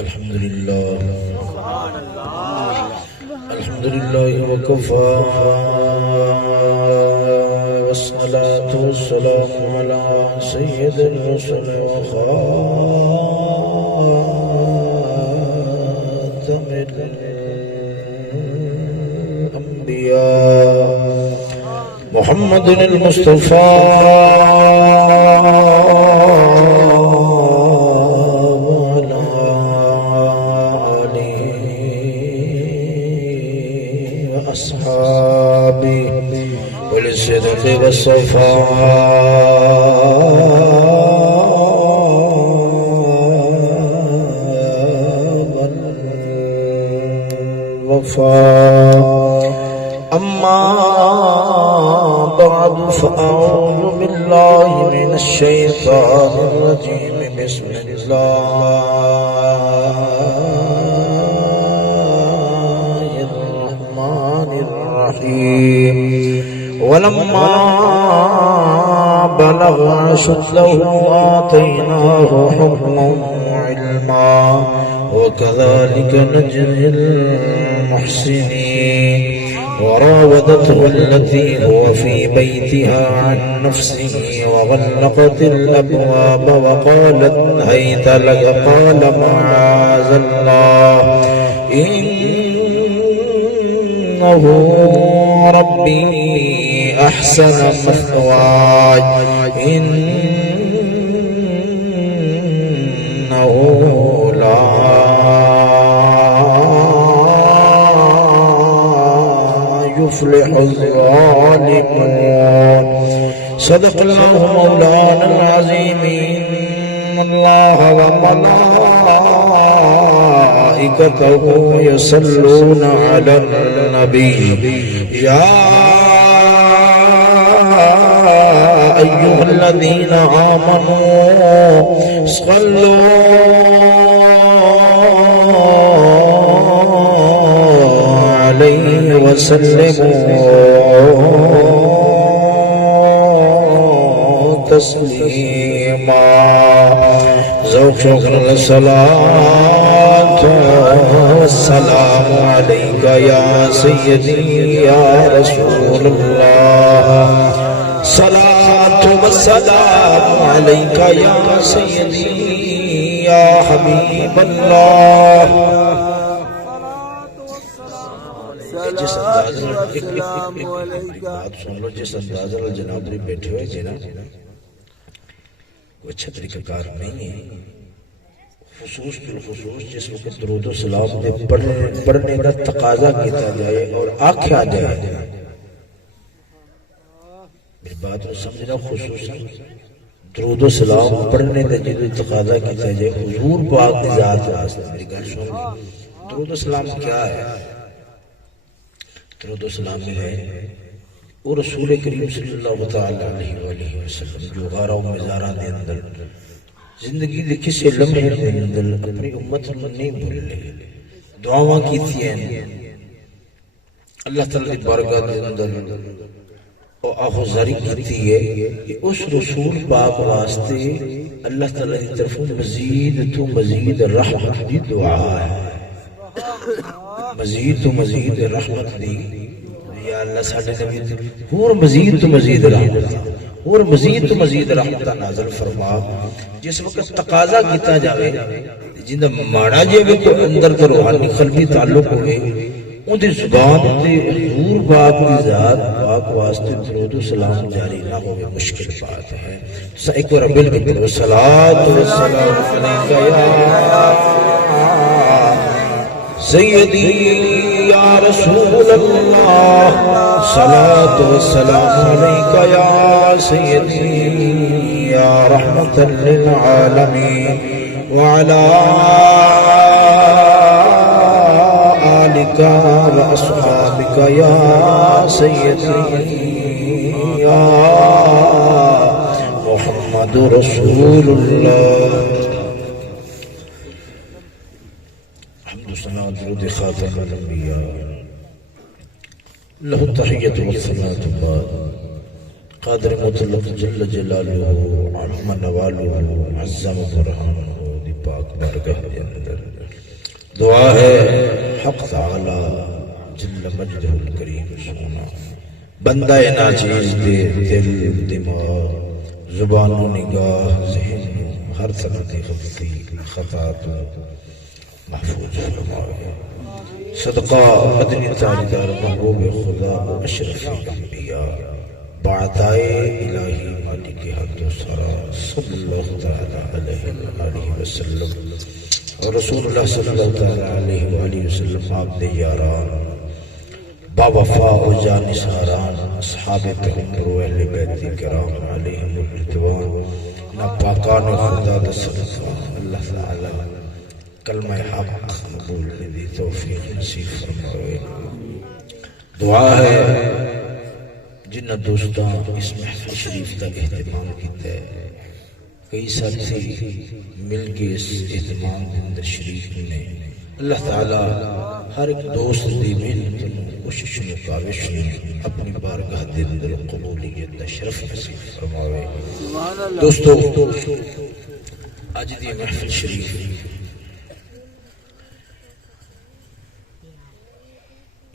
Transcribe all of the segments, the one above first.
الحمد لله الحمد لله وكفى والصلاة والسلام على سيد الرسل وخاتم الأنبياء محمد المصطفى أصحابي وللصدق والصفاء والوفاء أما بعد فأعوذ بالله من الشيطان الرجيم بسم الله ولما بلغ أشده آتيناه حكما وعلما وكذلك نجزي المحسنين وراودته التي هو في بيتها عن نفسه وغلقت الأبواب وقالت هيت لك قال معاذ الله إنه ربي أحسن مثواي إنه لا يفلح الظالمون. صدق الله مولانا العظيم. إن الله وملائكته يصلون على النبي يا أيها الذين آمنوا صلوا عليه وسلموا تسليما. ذوق شكر الصلاة والسلام عليك يا سيدي يا رسول الله. صلاة والسلام عليك يا سيدي يا حبيب الله. جس انداز بات سن لو، جس انداز جناب نے بیٹھے ہوئے جی نا وہ اچھا طریقہ کار نہیں ہے. خصوص بالخصوص جس وقت درود و سلام دے پڑھنے کا تقاضا کیتا جائے اور آکھیا جائے، میری بات کو سمجھنا، خصوصا درود و سلام پڑھنے کا جدو تقاضا کیتا جائے حضور پاک کی ذات واسطے. میری گل سن، درود و سلام کیا ہے؟ درود و سلام ہے وہ رسول کریم صلی اللہ تعالی علیہ وآلہ وسلم جو غارہ و مزارہ دے اندر زندگی دے کسی لمحے دے اندر اپنی امت میں نہیں بھولے، دعاواں کی تھی ہیں اللہ تعالی کی بارگاہ دے اندر اور آخو زاری کی تھی ہے کہ اس رسول پاک واسطے اللہ تعالی کی طرف مزید تو مزید رحمت دی دعا ہے. مزید تو مزید رحمت دی یا اللہ ساڑھے نبی اور مزید تو مزید رحمت اور مزید تو مزید رحمت نازل فرما. جس وقت تقاضا کیتا جاوے جندہ ماڑا جے تو اندر تو روحانی قلبی تعلق ہوئے ان دی زبان دی حضور پاک کی ذات پاک واسطے درود و سلام جاری نہ ہوئے مشکل بات ہے. ایک بار بل کے والصلاة والسلام علیکہ یا سیدی یا رسول اللہ. صلاة والسلام علیکہ یا سیدی یا رحمت للعالمین وعلا آلک واصحابک یا سیدی یا محمد رسول اللہ. درود خاتم الانبیاء له التحیت والصلاة بعد. قادر مطلق جل جلالہ عظم نوالہ عظم برہانہ دی پاک بارگاہ دے اندر دعا ہے حق تعالی جل مجدہ الکریم سونا بندہ ناچیز دے دل دماغ زبان و نگاہ ذہن ہر طرح کی غلطی خطا تو محفوظ فرمائے صدقہ مدنی تاجدار محبوب خدا و اشرف انبیاء بعدائے الہی مالک حق و سرا صلی اللہ تعالی علیہ وآلہ وسلم اور رسول اللہ صلی اللہ تعالی علیہ وآلہ وسلم آپ دے یاران با وفا و جان ساران اصحاب پیغمبر و اہل بیت کرام علیہم الرضوان نا پاکان خدا دا صدقہ اللہ تعالی کلمہ حق قبول دی توفیق نصیب فرمائے دعا ہے جنہ دوستان اس محفل شریف کا اہتمام کیتا ہے کئی ساتھی مل کے اس اہتمام اندر شریف نے اللہ تعالی ہر ایک دوست دی محنت کوشش و کاوش نے اپنی بارگاہ دے اندر قبولیت دا شرف نصیب فرماوے دوستو آج دی محفل شریف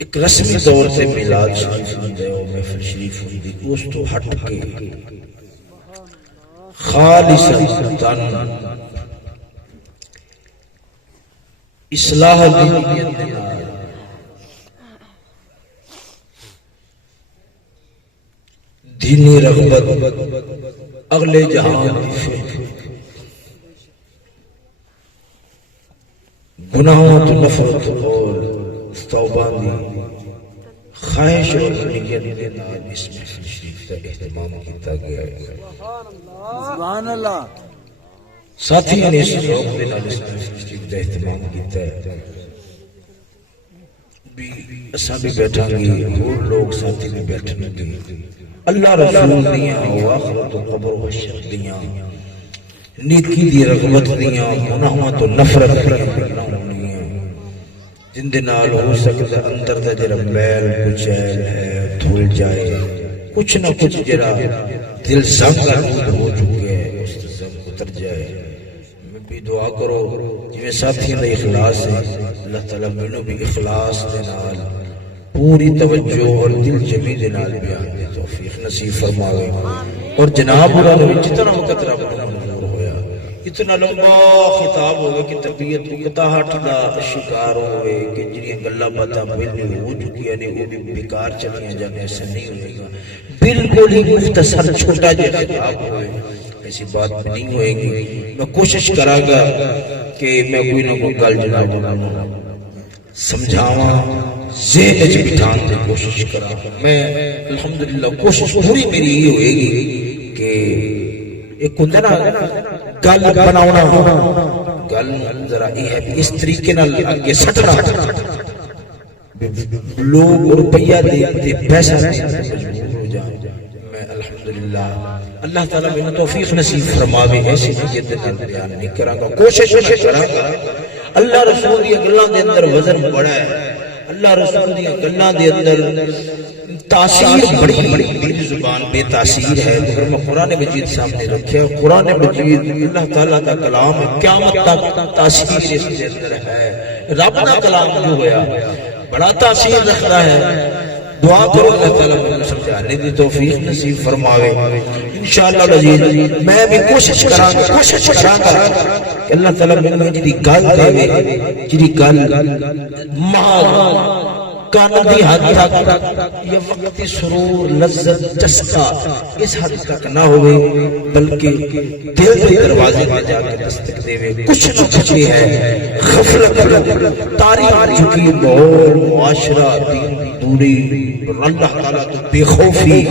ایک رسمی دور سے میلاد شریف ہوندے اور محفل شریف ہوندی اس تو ہٹ کے خالصاً اصلاح دینیت دینی رغبت اگلے جہاں گناہوں تو نفرت اور توبہ دی خواہش اور نیت کے نال اس محفل شریف کا اہتمام کیتا گیا ہے سبحان اللہ ساتھیوں نے اس ذوق کے نال اس محفل شریف کا اہتمام کیتا ہے بھی اساں بھی بیٹھاں گے اور لوگ ساتھی بھی بیٹھیں گے اللہ رسول دیاں و آخرت و قبر و حشر دیاں نیکی دی رغبت دیاں گناہوں تو نفرت دیاں جن دے نال ہو سکتا اندر دا جرا میل کچیل ہے دھول جائے کچھ نہ کچھ جرا دل زنگ ہو چکے ہے اس زنگ اتر جائے میں بھی دعا کرو جویں ساتھیوں دا اخلاص ہے اللہ تعالیٰ منو بھی اخلاص دے نال پوری توجہ اور دل جمی دے نال بیان دے توفیق نصیب فرماوے اور جناب اللہ نے جتنا وقت رب نے منظور ہویا اتنا لمبا خطاب ہوئے کہ طبیعت قطاحٹ دا شکار ہوئے کہ جنہیں گلہ باتاں پہلے ہو چکی ہے وہ بھی بیکار چلیاں جانے ایسا نہیں ہوئے گا بالکل ہی مختصر چھوٹا جے خطاب ہوئے ایسی بات نہیں ہوئے گی میں کوشش کرا گا کہ میں کوئی نہ کوئی گل جناب سمجھاواں ذہن وچ بٹھان کی کوشش کرا میں الحمدللہ کوشش پوری میری یہ ہوئے گی کہ ایک ہوتا نا گل بناونا گل ذرا یہ ہے اس طریقے نال اگے سٹنا لوگ روپیہ دے پیسہ مجبور ہو جائیں میں الحمدللہ اللہ تعالیٰ میں توفیق نصیب فرماوے ایسی نیت دے نال بیان نہیں کراں گا کوشش کراں گا اللہ رسول دی گلاں دے اندر وزن بڑا ہے اللہ رسول دی گلاں دے اندر تاثیر بڑی زبان بے تاثیر ہے مگر میں قرآن مجید سامنے رکھیا قرآن مجید اللہ تعالیٰ کا کلام ہے قیامت تک تاثیر اس کے اندر ہے رب کا کلام جو ہویا بڑا تاثیر رکھتا ہے دعا کرو اللہ تعالیٰ مجھے سمجھانے دی توفیق نصیب فرماوے انشاءاللہ العزیز میں بھی کوشش کراں گا کہ اللہ تعالیٰ مجھے جی گل دے جی گل ماں کانبی حد تک یہ وقت سرور لذت چسکا اس حد تک نہ ہوئے بلکہ دل کے دروازے میں جا کے دستک دے ہوئے کچھ نہ کچھ ہے غفلت تاریخ چکی ماحول معاشرہ دین دوری اللہ تعالیٰ تو بے خوفی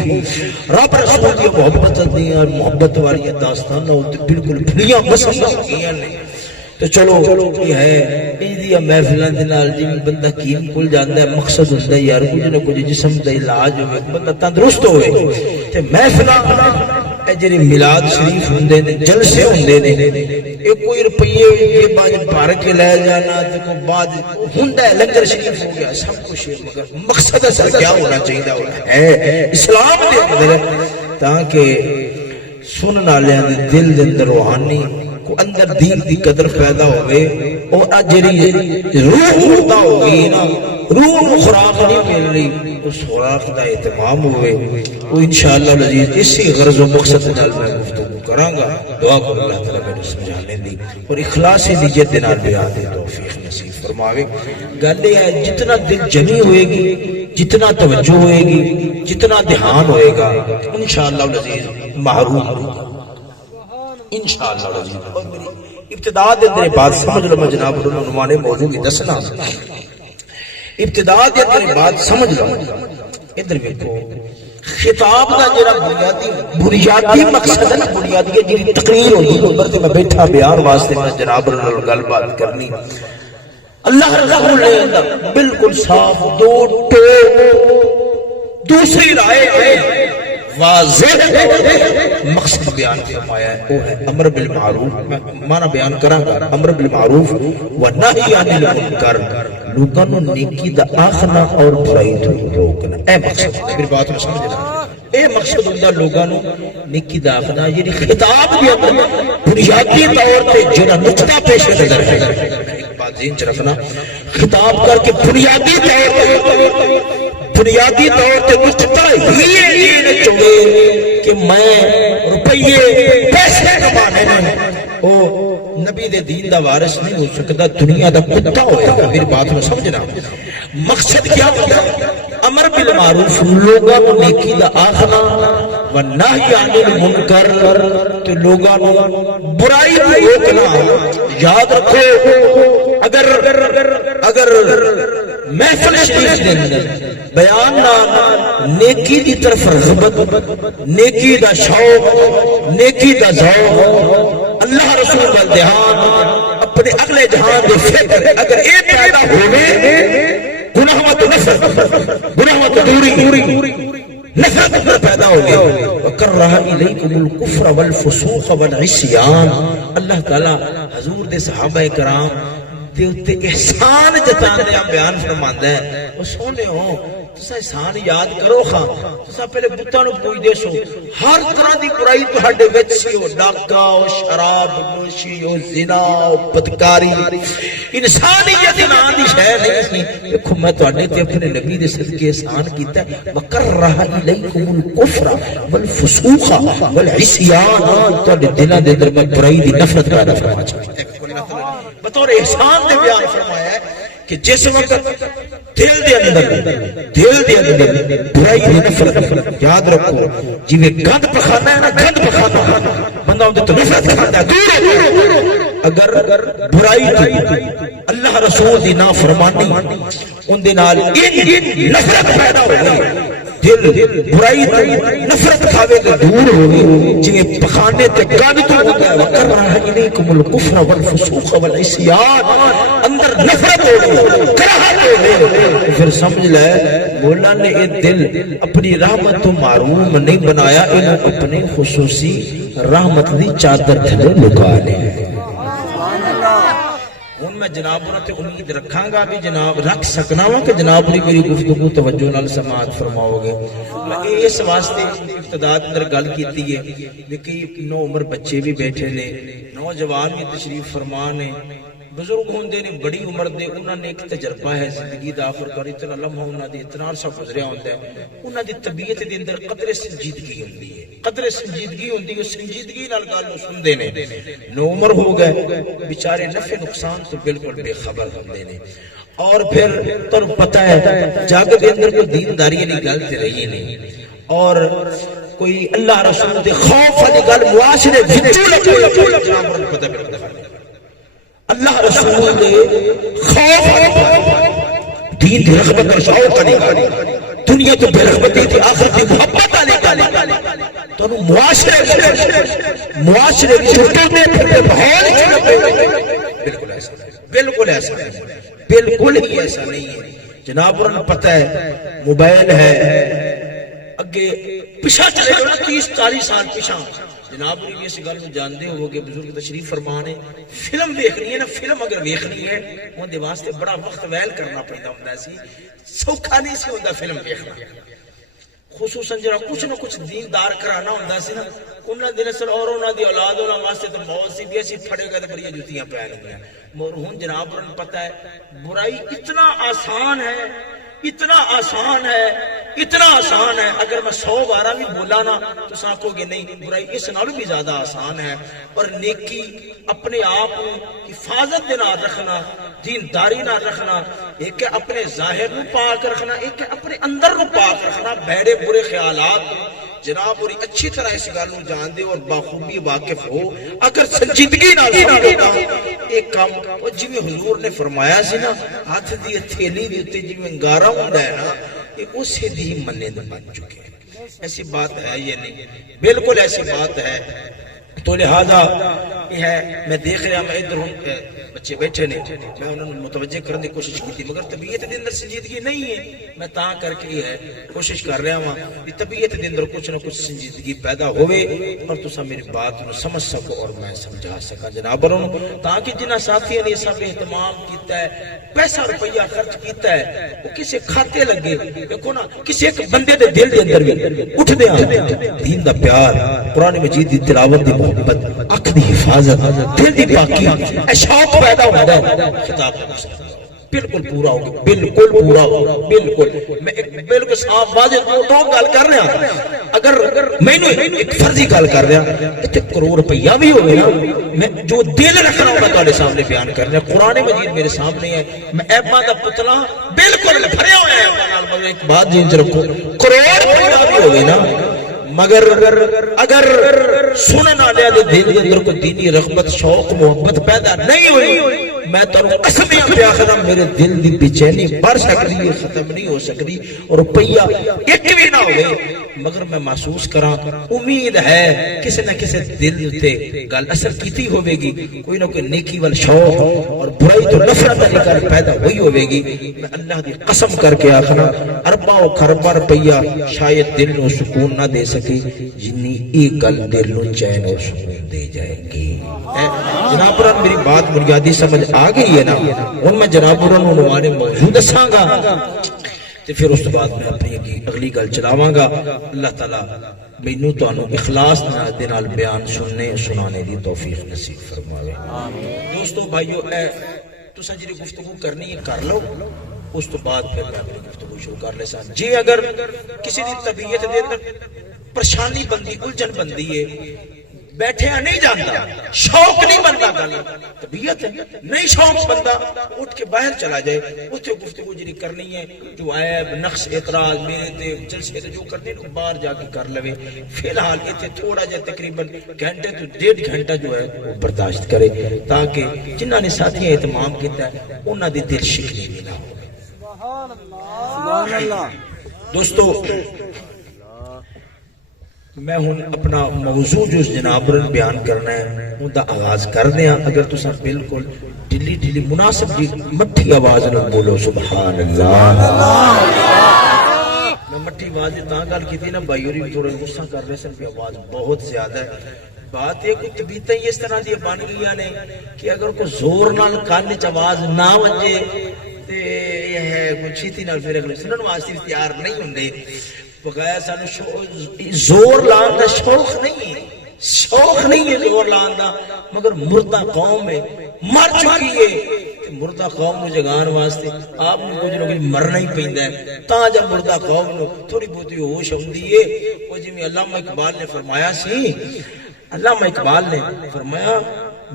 رب رسول کی محبت دیا محبت والی داستان بالکل بھلیاں مسئلہ کیا نہیں تو چلو یہ ہے ایدیا محفلان دے نال جی بندہ کیم کھل جاندا ہے مقصد ہوندا ہے یار کچھ نہ کچھ جسم دا علاج ہوئے بندہ تندرست ہوئے تے محفلان اے جڑے میلاد شریف ہوندے نے جلسے ہوندے نے اے کوئی روپیے یہ باج بھر کے لے جانا تے کو بعد ہوندا ہے لنگر شریف ہو گیا سب کچھ مگر مقصد اصل کیا ہونا چاہیے ہے اسلام دے اندر تاکہ سنن والے دے دل دے اندر روحانی اندر دین دی قدر پیدا ہوئے اور اجری روح مردہ ہوگی نا، روح خوراک نہیں مل رہی، اس خوراک دا اہتمام ہوئے، وہ انشاءاللہ العزیز اسی غرض و مقصد نال میں گفتگو کراں گا۔ دعا کرو اللہ تعالیٰ میں سمجھانے دی اور اخلاص دی جد نال بیان دی توفیق نصیب فرماوے۔ گل یہ ہے جتنا دل جمی ہوئے گی، جتنا توجہ ہوئے گی، جتنا دھیان ہوئے گا، انشاءاللہ العزیز محروم ہوگا انشاءاللہ العزیز۔ اور میری ابتدا دے اندر بات سمجھ لو، میں جناب عنوان موضوع کی دسنا، ابتدا دے اندر بات سمجھ لو۔ ادھر دیکھو خطاب دا جڑا بنیادی مقصد ہے نا، بنیادی جڑی تقریر ہوندی اوپر تے میں بیٹھا بیان واسطے میں جناب نال گل بات کرنی، اللہ رسول نے بالکل صاف دو دوسری رائے واضح مقصد بیان فرمایا ہے، وہ ہے امر بالمعروف۔ میں معنی بیان کراں گا، امر بالمعروف و نہی عن المنکر، لوگاں نوں نیکی دا آخنا اور برائی تو روکنا۔ اے مقصد میری بات نوں سمجھنا، اے مقصد ہوندا لوگاں نوں نیکی دا آخنا، یعنی خطاب دے اندر بنیادی طور تے جڑا نقطہ پیش نظر ہے، بات ذہن چ رکھنا، خطاب کر کے بنیادی طور تے نقطہ یہ نہ چلے کہ میں روپیے پیسے کمانے نے او نبی دے دین دا وارث نہیں ہو سکتا، دنیا دا کتا ہوئے گا۔ میری بات میں سمجھنا، مقصد کیا ہوتا ہے؟ امر بالمعروف، لوگاں کو نیکی دا آخنا، و نہی عن المنکر، تو لوگاں کو برائی کو روکنا۔ یاد رکھو، اگر محفل شریف دے اندر بیان نال نیکی دی طرف رغبت، نیکی دا شوق، نیکی دا ذوق، اللہ رسول کا دھیان، اپنے اگلے جہان دے فکر، اگر اے پیدا ہوئے، گناہ و نفرت، گناہ و دوری، نفرت پیدا ہو گیا، وَكَرَّهَ إِلَيْكُمُ الْكُفْرَ وَالْفُسُوقَ وَالْعِصْيَانَ۔ اللہ تعالیٰ حضور دے صحابہ کرام تے اتے احسان جتانے بیان فرماندا ہے، او سونے ہو تسا احسان یاد کرو خاں، تسا پہلے بتاں نوں پوچھ دے سو، ہر طرح دی برائی تہاڈے وچ سی، او ڈاکا، او شراب نوشی، او زنا، او بدکاری، انسانیت نام دی شے نہیں سی۔ دیکھو میں تہاڈے تے اپنے نبی دے صدقے احسان کیتا ہے، وَكَرَّهَ إِلَيْكُمُ الْكُفْرَ وَالْفُسُوقَ وَالْعِصْيَانَ، تہاڈے دلاں دے اندر میں برائی دی نفرت پیدا فرما چاہتا ہے۔ بطور احسان دے بیان فرمایا ہے کہ جس وقت دل دے اندر برائی دی نفرت، یاد رکھو جویں گند پخانا ہے نا، گند پخانا بندہ اندر تو نفرت کھاتا ہے، دور اگر برائی دی اللہ رسول دی نافرمانی ان دے نال نفرت پیدا ہو گئی، دل برائی تے نفرت کھاوے تے دور ہوگی، جویں پخانے تے گند تو ہوتا ہے، وَكَرَّهَ إِلَيْكُمُ الْكُفْرَ وَالْفُسُوقَ وَالْعِصْيَانَ، اندر نفرت ہو گئی، کراہت ہو گئی، پھر سمجھ لے مولا نے یہ دل اپنی رحمت تو معروم نہیں بنایا، انہوں اپنے خصوصی رحمت دی چادر تھلے لکا لے۔ میں جناب تے امید رکھاں گا بھی جناب رکھ سکنا وا کہ جناب نے میری گفتگو توجہ نال سماعت فرماؤ گے۔ میں اس واسطے ابتدا اندر گل کیتی ہے کہ نو عمر بچے بھی بیٹھے نے، نوجوان بھی تشریف فرما نے، بزرگ ہوندے نے بڑی عمر دے، انہاں نے ایک تجربہ ہے زندگی دا، آخر کر اتنا لمحہ انہاں دی اتنا عرصہ گزریا ہوندا ہے، انہاں دی طبیعت دے اندر قدر سنجیدگی ہوندی ہے، قدر سنجیدگی ہوندی ہے، سنجیدگی نال گل نوں سندے نے۔ نو عمر ہو گئے بیچارے، نفع نقصان تو بالکل بے خبر ہوندے نے، اور پھر تانوں پتہ ہے جگ دے اندر کوئی دینداری والی گل تے رہی نہیں، اور کوئی اللہ رسول دے خوف والی گل معاشرے وچوں لگی، پتہ اللہ رسول دے خوف دین دی رغبت اور شوق کا نہیں، دنیا تو بے رغبتی تھی، آخرت کی محبت علی گل تو معاشرے چھوٹے میں پھر ماحول بالکل ایسا بالکل ایسا بالکل ہی ایسا نہیں ہے۔ جناب انہوں پتہ ہے موبائل ہے، اگے پیچھا چلے گا 30-40 سال پیچھا، جناب نے اس گل کو جانتے ہو کہ بزرگ تشریف فرمانے فلم دیکھنی ہے نا، فلم اگر دیکھنی ہے اون دے واسطے بڑا وقت ویل کرنا پڑتا ہوندا سی، سوکھا نہیں سی ہوندا فلم دیکھنا، خصوصاً جڑا کچھ نہ کچھ دیندار کرانا ہوندا سی نا انہاں دے نسل اور انہاں دی اولاد انہاں واسطے تو بہت سی بھی اسی پھڑے گئے تے بڑی جوتیاں پہن گئے مگر ہن جناب انہوں پتہ ہے برائی اتنا آسان ہے اتنا آسان ہے اتنا آسان ہے اگر میں 100 بارہ بھی بولا نا تو ساکھو گے نہیں برائی اس نالوں بھی زیادہ آسان ہے اور نیکی اپنے آپ حفاظت دے نال رکھنا دینداری نہ رکھنا ایک ہے اپنے ظاہر نو پاک رکھنا ایک ہے اپنے اندر نو پاک رکھنا بیڑے برے خیالات جناب اور اچھی طرح اس گل نو جان دے اور باخوبی واقف ہو اگر سنجیدگی نال سمجھتا ایک کام اور جویں حضور نے فرمایا سی نا ہاتھ دی تھیلی دے اوتے جویں انگارا ہوندا ہے نا یہ اسی دی مننے دے بن چکے ایسی بات ہے یہ نہیں بالکل ایسی بات ہے تو لہذا یہ ہے میں دیکھ رہا میں ادھر ہوں بچے بیٹھے نے میں انہوں نے متوجہ کرنے کی کوشش کی تھی مگر طبیعت دے اندر سنجیدگی نہیں ہے میں تاں کر کے یہ ہے کوشش کر رہا ہوں کہ طبیعت دے اندر کچھ نہ کچھ سنجیدگی پیدا ہوئے اور تسا میری بات نو سمجھ سکو اور میں سمجھا سکا جناب تاکہ جنہ ساتھیوں نے سب اہتمام کیتا ہے پیسہ روپیہ خرچ کیتا ہے وہ کسی کھاتے لگے دیکھو نا کسی ایک بندے دے دل دے اندر بھی اٹھ دے دین دا پیار قرآن مجید دی تلاوت دی محبت اکھ دی حفاظت دل دی پاکی اے شوق پیدا ہوتا ہے خطاب بالکل پورا ہوگا بالکل پورا ہوگا بالکل میں ایک بالکل صاف واضح دو گل کر رہا اگر میں ایک فرضی گل کر رہا تے کروڑ روپیہ بھی ہوگا نا میں جو دل رکھ رہا ہوں میں تہاڈے سامنے بیان کر رہا قرآن مجید میرے سامنے ہے میں ایبا دا پتلا بالکل بھریا ہوا ہے ایبا نال مگر ایک بات جین چ رکھو کروڑ روپیہ بھی ہوگا نا مگر اگر سنن والے دے دل دے اندر کوئی دینی رغبت شوق محبت پیدا نہیں ہوئی میں تانوں قسمیاں پہ آخدا میرے دل دی بے چینی بڑھ سکتی ہے ختم نہیں ہو سکتی اور روپیہ ایک بھی نہ ہوئے مگر میں محسوس کراں امید ہے کسی نہ کسی دل تے گل اثر کیتی ہوے گی کوئی نہ کوئی نیکی وال شوق اور برائی تو نفرت والی گل پیدا ہوئی ہوے گی میں اللہ دی قسم کر کے آخنا ارباں و خرباں روپیہ شاید دل نو سکون نہ دے سکے جنی ایک گل دل نو چین اور سکون دے جائے گی جناب بران میری بات بنیادی سمجھ آ گئی ہے نا ان میں جناب بران عنوان موضوع دساں گا تے پھر اس بعد میں اپنی اگلی گل چلاواں گا اللہ تعالی مینوں تانوں اخلاص دے نال بیان سننے سنانے دی توفیق نصیب فرماوے دوستو بھائیو اے تساں جڑی گفتگو کرنی ہے کر لو اس تو بعد پھر میں اپنی گفتگو شروع کر لے سا جی اگر کسی دی طبیعت دے اندر پریشانی بندی الجھن بندی ہے بیٹھیا نہیں جانتا شوق نہیں بنتا گل طبیعت ہے نہیں شوق بندہ اٹھ کے باہر چلا جائے اتنے گفتگو جی کرنی ہے جو عیب نقص اعتراض میرے تے جلسے تے جو کرنے کو باہر جا کے کر لوے فی الحال اتنے تھوڑا جا تقریباً گھنٹے تو 1.5 گھنٹہ جو ہے وہ برداشت کرے تاکہ جنہاں نے ساتھیاں اہتمام کیتا ہے انہاں دی دل شکنی بھی نہ ہو سبحان اللہ دوستو میں ہوں اپنا موضوع جو جناب رن بیان کرنا ہے ان دا آغاز کر دیا اگر تسا بالکل ڈلی ڈلی مناسب جی مٹھی آواز نہ بولو سبحان اللہ میں مٹھی آواز تاں گل کی تھی نا بھائیوری تھوڑے غصہ کر رہے سن بھی آواز بہت زیادہ ہے بات یہ کوئی طبیعتیں اس طرح دی بن گئی نے کہ اگر کوئی زور نال کان وچ آواز نہ وجے تے یہ ہے کوئی چھیتی نال پھر اگلے سنن واسطے تیار نہیں ہوندے بغیر سانو زور لان دا شوق نہیں ہے زور لان دا مگر مردہ قوم ہے مر چکی ہے مردہ قوم نو جگان واسطے آپ نے کچھ نہ کچھ مرنا ہی پیندا ہے تاں جب مردہ قوم نو تھوڑی بہت ہوش ہوندی ہے او جویں علامہ اقبال نے فرمایا سی علامہ اقبال نے فرمایا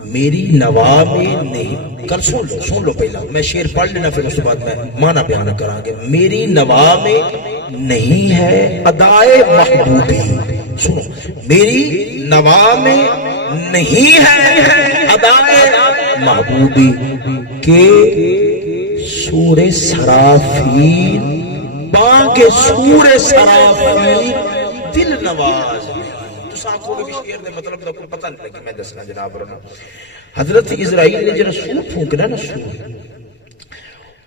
میری نوا میں نہیں کل سن لو پہلا میں شعر پڑھ لینا پھر اس کے بعد میں معنی بیان کراں گے میری نوا میں نہیں ہے ادائے محبوبی سنو میری نوا میں نہیں ہے ادائے محبوبی کے سور سرافیل بانگ سور سرافیل دل نواز آنکھوں کے بھی شعر دے مطلب دا کوئی پتہ نہیں لگی میں دسنا جناب رہنا حضرت اسرائیل نے جڑا سور پھونکنا نا سور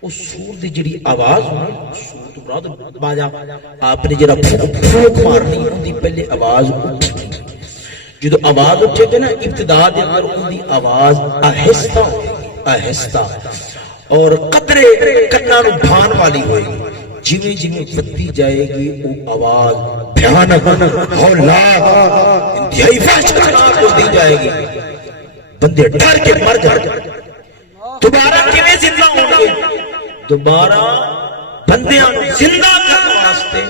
اس سور دی جڑی آواز سور تو مراد باجا آپ نے جڑا پھونک مارنی ان دی پہلے آواز اٹھنی جدو آواز اٹھے گا نا ابتدا دے اندر ان دی آواز آہستہ اور قدرے کناں نو بھان والی ہوئی جویں جویں بڑھتی جائے گی وہ آواز بھیانک ہولناک انتہائی وحشتناک ہوتی جائے گی، بندے ڈر کے مر جائیں گے۔ دوبارہ کیویں زندہ ہوں گے؟ دوبارہ بندیاں زندہ کرنے واسطے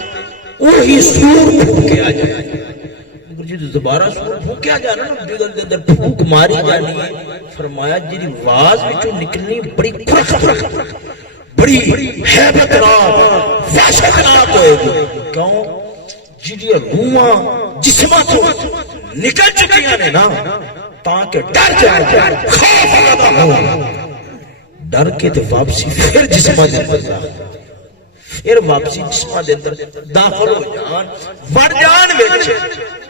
وہی سور پھونکے آ جائے گا۔ جی دوبارہ سور پھونکے آ جانا نا، دل دے اندر پھونک ماری جانی ہے۔ فرمایا جی آواز وچوں نکلنی بڑی کھرک بڑی ہیبت ناک وحشت ناک ہوئے گی۔ کیوں؟ جی روحاں جسماں تو نکل چکیاں نے نا، تاکہ ڈر جائے خوف زدہ ہو، ڈر کے تے واپسی پھر جسماں دے اندر داخل، پھر واپسی جسماں دے اندر داخل ہو جان، وڑ جان وچ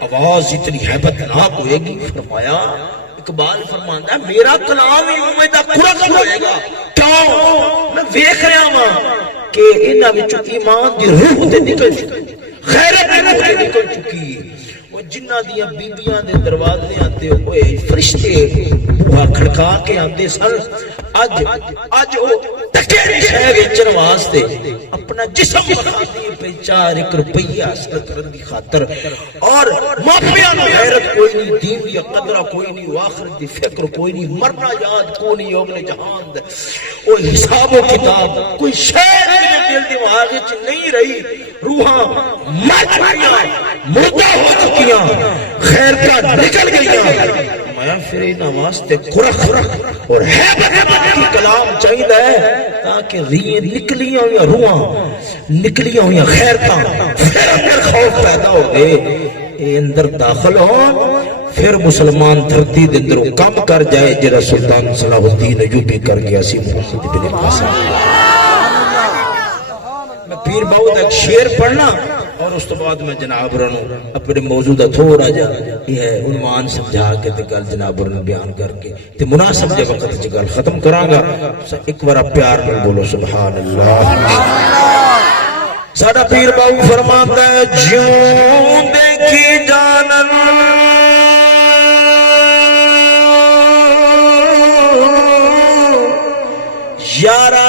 آواز اتنی ہیبت ناک ہوئے گی۔ فرمایا اقبال فرماندا ہے میرا کلام ہی اوویں دا کھرک ہوئے گا۔ کیوں؟ میں ویکھ رہا ہاں کہ انہاں وچوں ایمان دی روح تے نکل چکی، غیرت دی روح تے نکل چکی ہے۔ وہ جنہاں دیاں بیبییاں دے دروازے آتے ہوئے فرشتے بوہا کھڑکا کے آندے سن، اج او ٹکے شے ویچن واسطے اپنا جسم بنا دیے پہ 4 روپیہ حاصل کرن دی خاطر، اور مافیا نو غیرت کوئی نہیں، دین دی قدر کوئی نہیں، آخرت دی فکر کوئی نہیں، مرنا یاد کو نہیں، یوم جہان دے او حساب و کتاب کوئی شے دل دماغ وچ نہیں رہی، روحاں مر چکیاں، مردہ ہو چکیاں، خیرتاں نکل گئیاں۔ میں پھر انہاں واسطے خرخ اور ہیبت کی کلام چاہیے تاکہ ریئیں نکلیاں ہوئی روحاں نکلیاں ہوئی خیرتاں پھر اندر خوف پیدا ہو گئے، اے اندر داخل ہون، پھر مسلمان دھرتی دے اندر کم کر جائے جڑا سلطان صلاح الدین ایوبی کر گیا سی محمد بن قاسم۔ میں پیر بہت ایک شعر پڑھنا اور اس تو بعد میں جناب رنو اپنے موضوع دا تھوڑا جا یہ ہے عنوان سمجھا کے تے گل جناب رنو بیان کر کے تے مناسب جے وقت وچ گل ختم کراں گا۔ ایک بار پیار نال بولو سبحان اللہ۔ ساڈا پیر باو فرماتا ہے جیوں دیکھی جانن یارا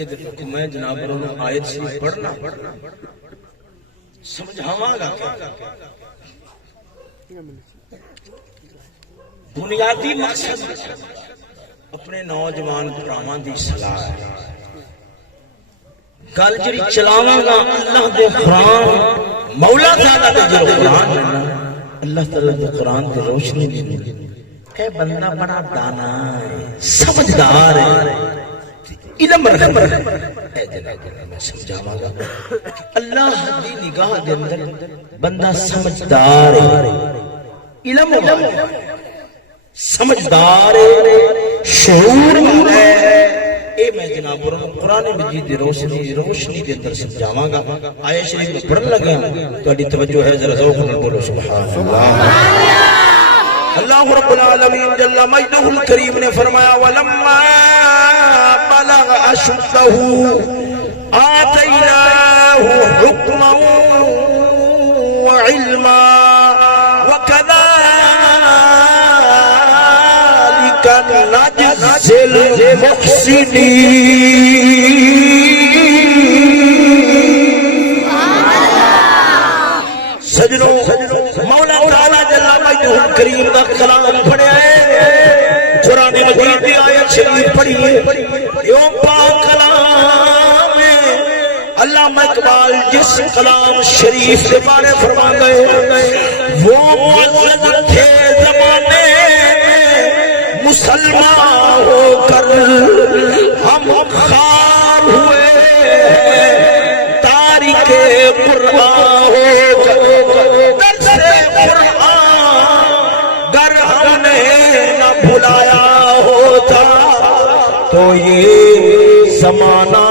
ادھر میں جناب انہوں نے آیت سے پڑھنا سمجھاواں گا بنیادی مقصد اپنے نوجوان بھراواں دی صلاح ہے گل جڑی چلاواں گا اللہ دے قرآن مولا تعالی دے جو قرآن اللہ تعالی دے قرآن دی روشنی دی کہ بندہ بڑا دانا ہے سمجھدار ہے علم رکھتا ہے میں سمجھاواں گا اللہ دی نگاہ دے اندر بندہ سمجھدار ہے علم والا سمجھدار ہے شعور والا ہے اے میں جناب قرآن مجید دی روشنی دے اندر سمجھاواں گا آیت شریف میں پڑھن لگا تہاڈی توجہ ہے ذرا ذوق نال بولو سبحان اللہ اللہ رب العالمین جل مجدہ الکریم نے فرمایا ولما بلغ اشدہ آتیناہ حکما وعلما وکذالک نجزی المحسنین سجنوں مولا تعالی جل مجدہ الکریم دا کلام پڑھیا ہے قرآن مجید دی آیت شریف پڑھی ہے یوں پاک کلام ہے علامہ اقبال جس کلام شریف کے بارے فرما گئے وہ معزز تھے زمانے مسلمان ہو کر ہم خار ہوئے تاریخ قرآن ہو کر درس قرآن گر ہم نے نہ بھلایا ہوتا تو یہ زمانہ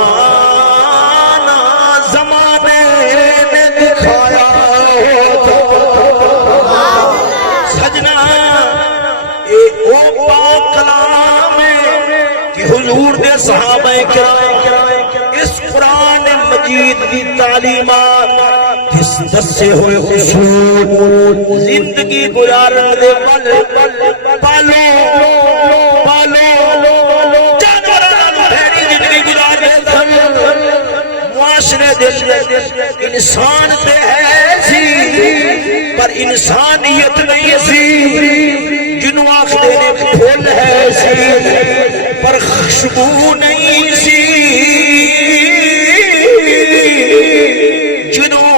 نہ زمانے نے دکھایا ہوتا سجنا او پاک کلام ہے کہ حضور دے صحابہ کرام اس قرآن مجید کی تعلیمات جس دسے ہوئے اصول زندگی گزارن دے پالو جانوراں نال بھڑی زندگی گزارن دے معاشرے دے انسان تے ہے سی پر انسانیت نہیں سی جنوں آخدے نے پھول ہے سی پر خوشبو نہیں سی جنوں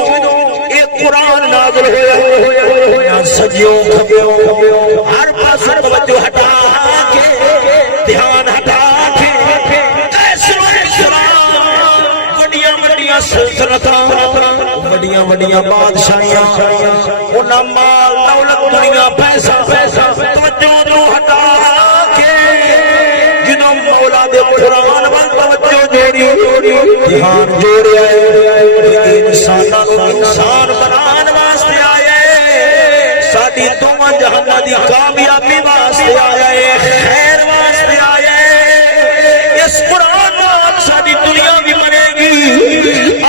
اے قرآن نازل ہویا سجیوں کھبیوں ہر پاس توجہ ہٹا کے دھیان ہٹا کے کیسروں اسلام وڈیاں وڈیاں سلطنتاں وڈیاں وڈیاں بادشاہیاں انہاں مال دولت دنیا پیسہ توجہ تو ہٹا کے جنہوں مولا دے قرآن وال توجہ جوڑی دھیان جوڑیا ہے انساناں نوں انسان بنان واسطے آیا ہے ساڈی دوواں جہاناں دی کامیابی واسطے آیا ہے خیر واسطے آیا ہے اس قرآن نال ساڈی دنیا بھی بنے گی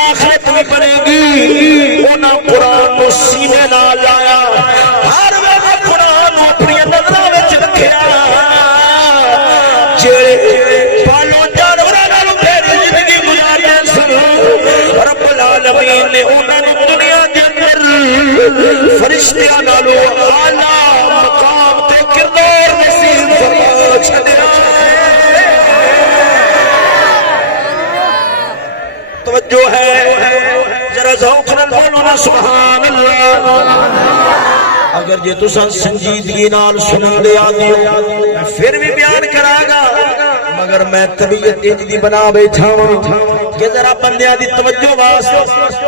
آخرت بھی بنے گی انہاں قرآن نو سینے نال لایا ہر ویلے قرآن نو اپنی نظراں وچ رکھیا جڑے پالو جانوراں نال بھڑی زندگی گزارے سن رب العالمین نے انہاں نو دنیا دے اندر فرشتیاں نالوں اعلی مقام تے کردار نصیب فرما چھڈیا توجہ ہے ذرا ذوق نال بولو نا سبحان اللہ اگر جے تساں سنجیدگی نال سنن دے آندے ہو میں پھر بھی بیان کراں گا مگر میں طبیعت انج دی بنا بیٹھا ہوں کہ ذرا بندیاں دی توجہ واسطے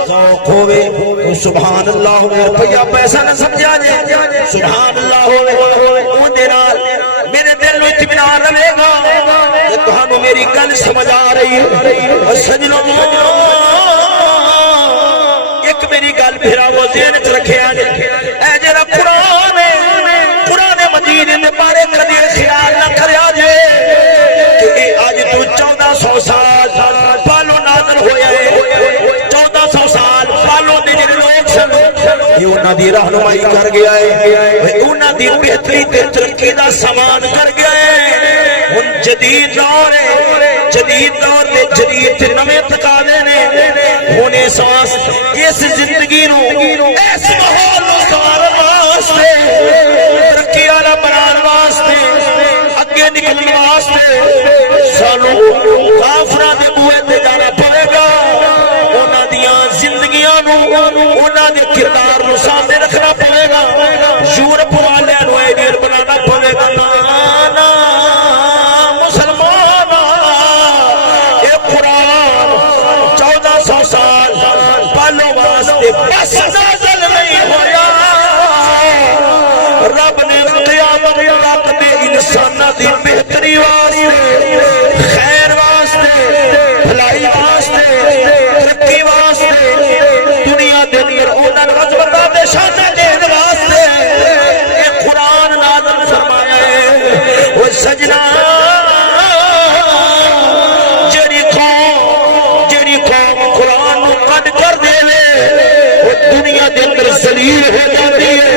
ذوق ہوے تو سبحان اللہ روپیہ پیسہ نہ سمجھا جے سبحان اللہ ہوے اون دے نال میرے دل نو اطمینان رہے گا کہ تہانوں میری گل سمجھ آ رہی ہے اور سجنوں ایک میری گل پھرا وہ ذہن وچ رکھیا جے اے جڑا قرآن مجید دے بارے کدی خیال نہ کریا جے کہ اج تو 1400 سال یہ انہاں دی رہنمائی کر گیا ہے، انہاں دی بہتری تے ترقی دا سامان کر گیا ہے۔ ہن جدید دور ہے، جدید دور دے جدید تے نویں تقاضے نے، ہن اس زندگی نو اس ماحول نو سوارن واسطے، ترقی والا بنان واسطے، اگے نکلن واسطے سانو کافراں دے بوئے تے جانا پڑے گا۔ انہاں دیاں زندگیاں نو، انہاں دے کردار نو سامنے رکھنا پڑے گا۔ یورپ والیاں نو آئیڈیل بنانا پڑے گا۔ نا مسلمان، اے قرآن 1400 سال پہلو واسطے بس نازل نہیں ہویا، رب نے قیامت تک دے انساناں دی بہتری واسطے، خیر واسطے، بھلائی واسطے، ترقی واسطے، دنیا دے اندر انہاں نوں عظمتاں تے شاناں دین واسطے اے قرآن نازل فرمایا ہے۔ او سجنا، جڑی قوم قرآن نوں کڈ کر دے او دنیا دے اندر ذلیل ہو جاتی ہے،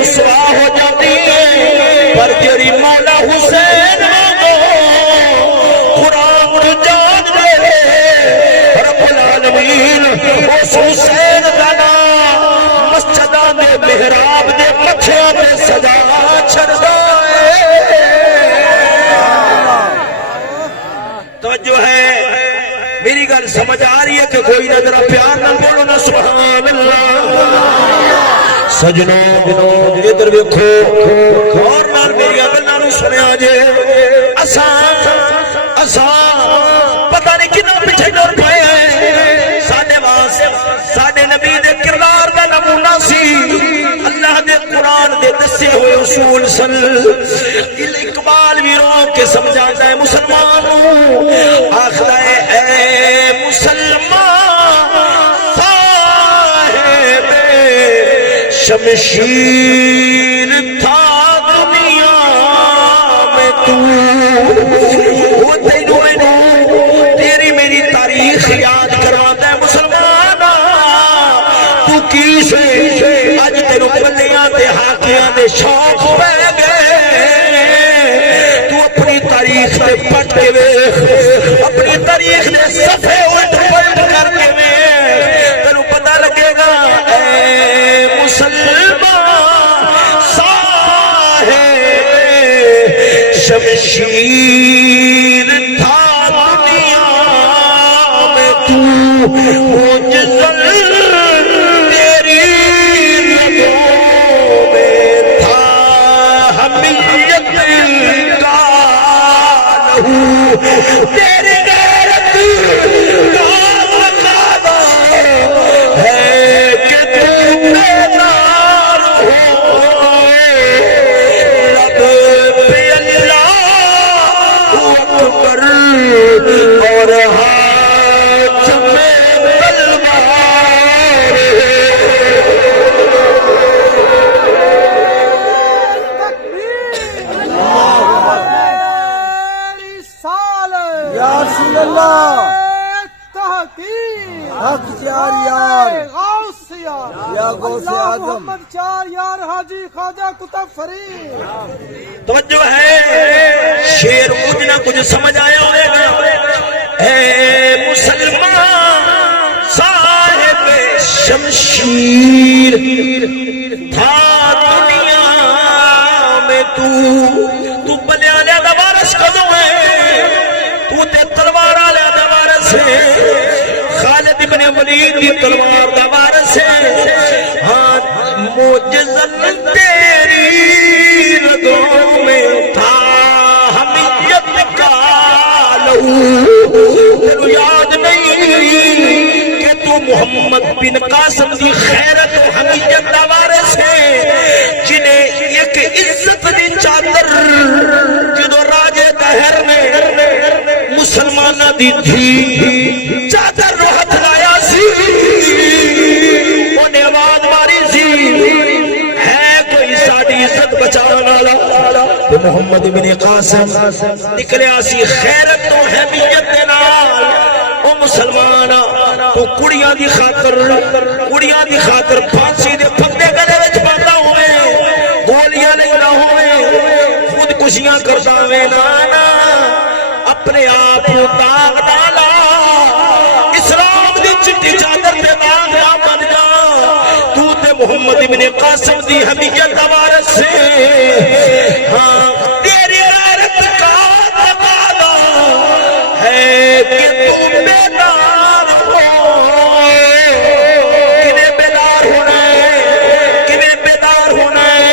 رسوا ہو جاتی ہے، پر جڑی مولا حسین قرآن نوں جان دے، رب العالمین اس حسین دا نام مسجداں دے محراب دے پتھراں تے سجا چھڑدا ہے۔ توجہ ہے، میری گل سمجھ آ رہی ہے کہ کوئی نہ؟ ذرا پیار نہ بولو نا سبحان اللہ۔ سجنوں ادھر ویکھو، اور نال میری گلاں نوں سنیا جے۔ اساں پتہ نہیں کنا پیچھے ڈر پئے ہیں، ساڈے واسطے ساڈے نبی دے کردار دا نمونہ سی، اللہ دے قرآن دے دسے ہوئے اصول سن۔ اقبال بھی رو کے سمجھاتا ہے مسلمان نوں، آکھدا ہے اے مسلمان صاحب شمشیر تھا دنیا میں تو، وہ تینوں مینوں تیری میری تاریخ یاد کرواتا ہے مسلمان، تو کی سے اج تینوں پلیاں تے ہاکیاں دے شوق پہ گئے، تو اپنی تاریخ تے پڑھ کے ویکھ، اپنی تاریخ دے صفحے الٹ پلٹ کر کے ویکھ، تینوں پتہ لگے گا اے مسلمان صاحب شمشیر تھا دنیا میں تو، معجزہ تیری رگوں میں تھا، حمیت کا لہو تیری غیرت کا مقابلہ ہے کہ تو بیدار ہو، رب پہ اللہ اکبر اور ہاتھ میں تلوار یا رسول اللہ، حق چار یار، یا غوث اعظم، محمد چار یار حاجی خواجہ کتب فرید۔ توجہ ہے، شیر کچھ نہ کچھ سمجھ آیا ہوئے گا۔ اے مسلمان صاحب شمشیر تھا دنیا میں تو بلیاں لیا دا وارث کدوں ہے، تو تے تلوار لیا دا وارث ہے، خالد ابن ولید دی تلوار دا وارث ہے، ہاں معجزہ تیری رگوں میں تھا، حمیت کا لہو تینوں یاد نہیں کہ تو محمد بن قاسم دی خیرت و حمیت دا وارث ہے، جنہیں ایک عزت دی چادر جدو راجے دہر نے مسلمانہ دی تھی چادر رو ہاتھ لایا سی، انہیں آواز ماری سی، ہے کوئی ساڑی عزت بچانا والا، تو محمد بن قاسم نکلے آسی خیرت و حمیت نال، او مسلمانہ تو کڑیاں دی خاطر پھانسی دے پھندے گلے وچ پاندا ہوے گولیاں لینا ہوے خودکشیاں کردا ہوے نا اپنے آپ کو داغ نہ لا اسلام دی چٹی چادر تے داغ نہ بن جا تو تے محمد ابن قاسم دی حمیت دا وارث سے ہاں تیری غیرت کا تقاضا ہے کہ تو بیدار ہو کنے بیدار ہونا ہے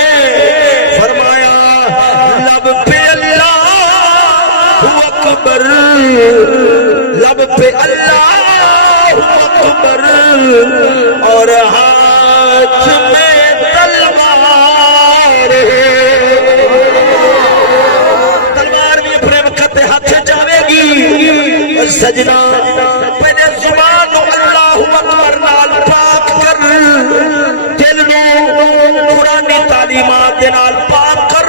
فرمایا لب پہ اللہ اکبر لب پہ اللہ اکبر اور ہاتھ میں تلوار بھی اپنے وقت ہاتھ جاوے گی سجنا پہلے زبان اللہ اکبر نال پاک کر دل نو قرآنی تعلیمات دے نال پاک کر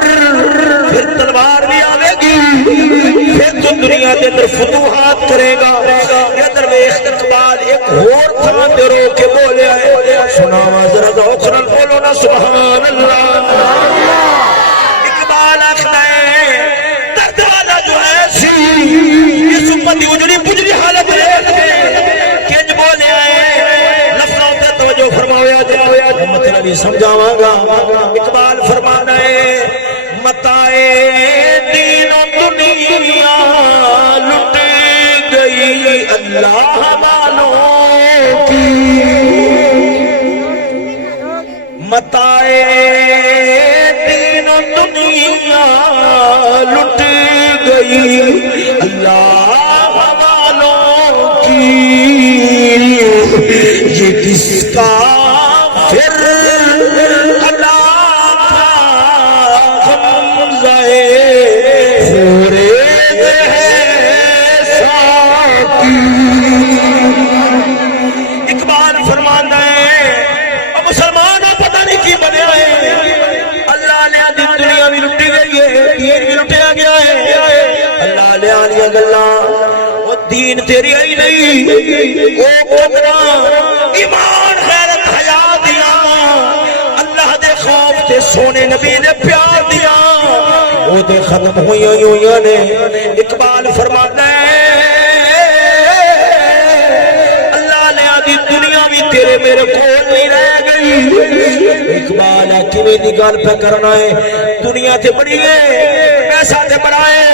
پھر تلوار بھی آوے گی پھر تو دنیا دے اندر فتوحات کرے گا ادھر ویکھ اقبال ایک اور تھاں تے رو کے بولیا ہے سناوا ذرا ذوق نال بولو نا سبحان اللہ اقبال آخدا ہے درد والا جو ہے سی اس امت دی اجڑی پجڑی حالت ہے کنج بولیا ہے لفظوں تے توجہ فرمایا جاوے مطلب ہی سمجھاواں گا اقبال فرمانا ہے متائے دین و دنیا لٹ گئی اللہ والوں کی متائے دین و دنیا لٹ گئی اللہ والوں کی یہ کس کا پھر اقبال فرمانا ہے اور مسلمان پتہ نہیں کی بنیا ہے اللہ نے آدھی دنیا بھی لٹی گئی ہے دین بھی لٹیا گیا ہے اللہ نے آدھی گلاں وہ دین تیری آئی نہیں وہ قدرہ ایمان غیرت حیا دیا اللہ دے خوف تے سونے نبی نے پیار دیا وہ تے ختم ہوئی نے اقبال فرماتا ہے دنیا بھی تیرے میرے کول نہیں رہ گئی اقبال کیویں دی گل پہ کرنا ہے دنیا تے بڑی ہے پیسہ تے بڑا ہے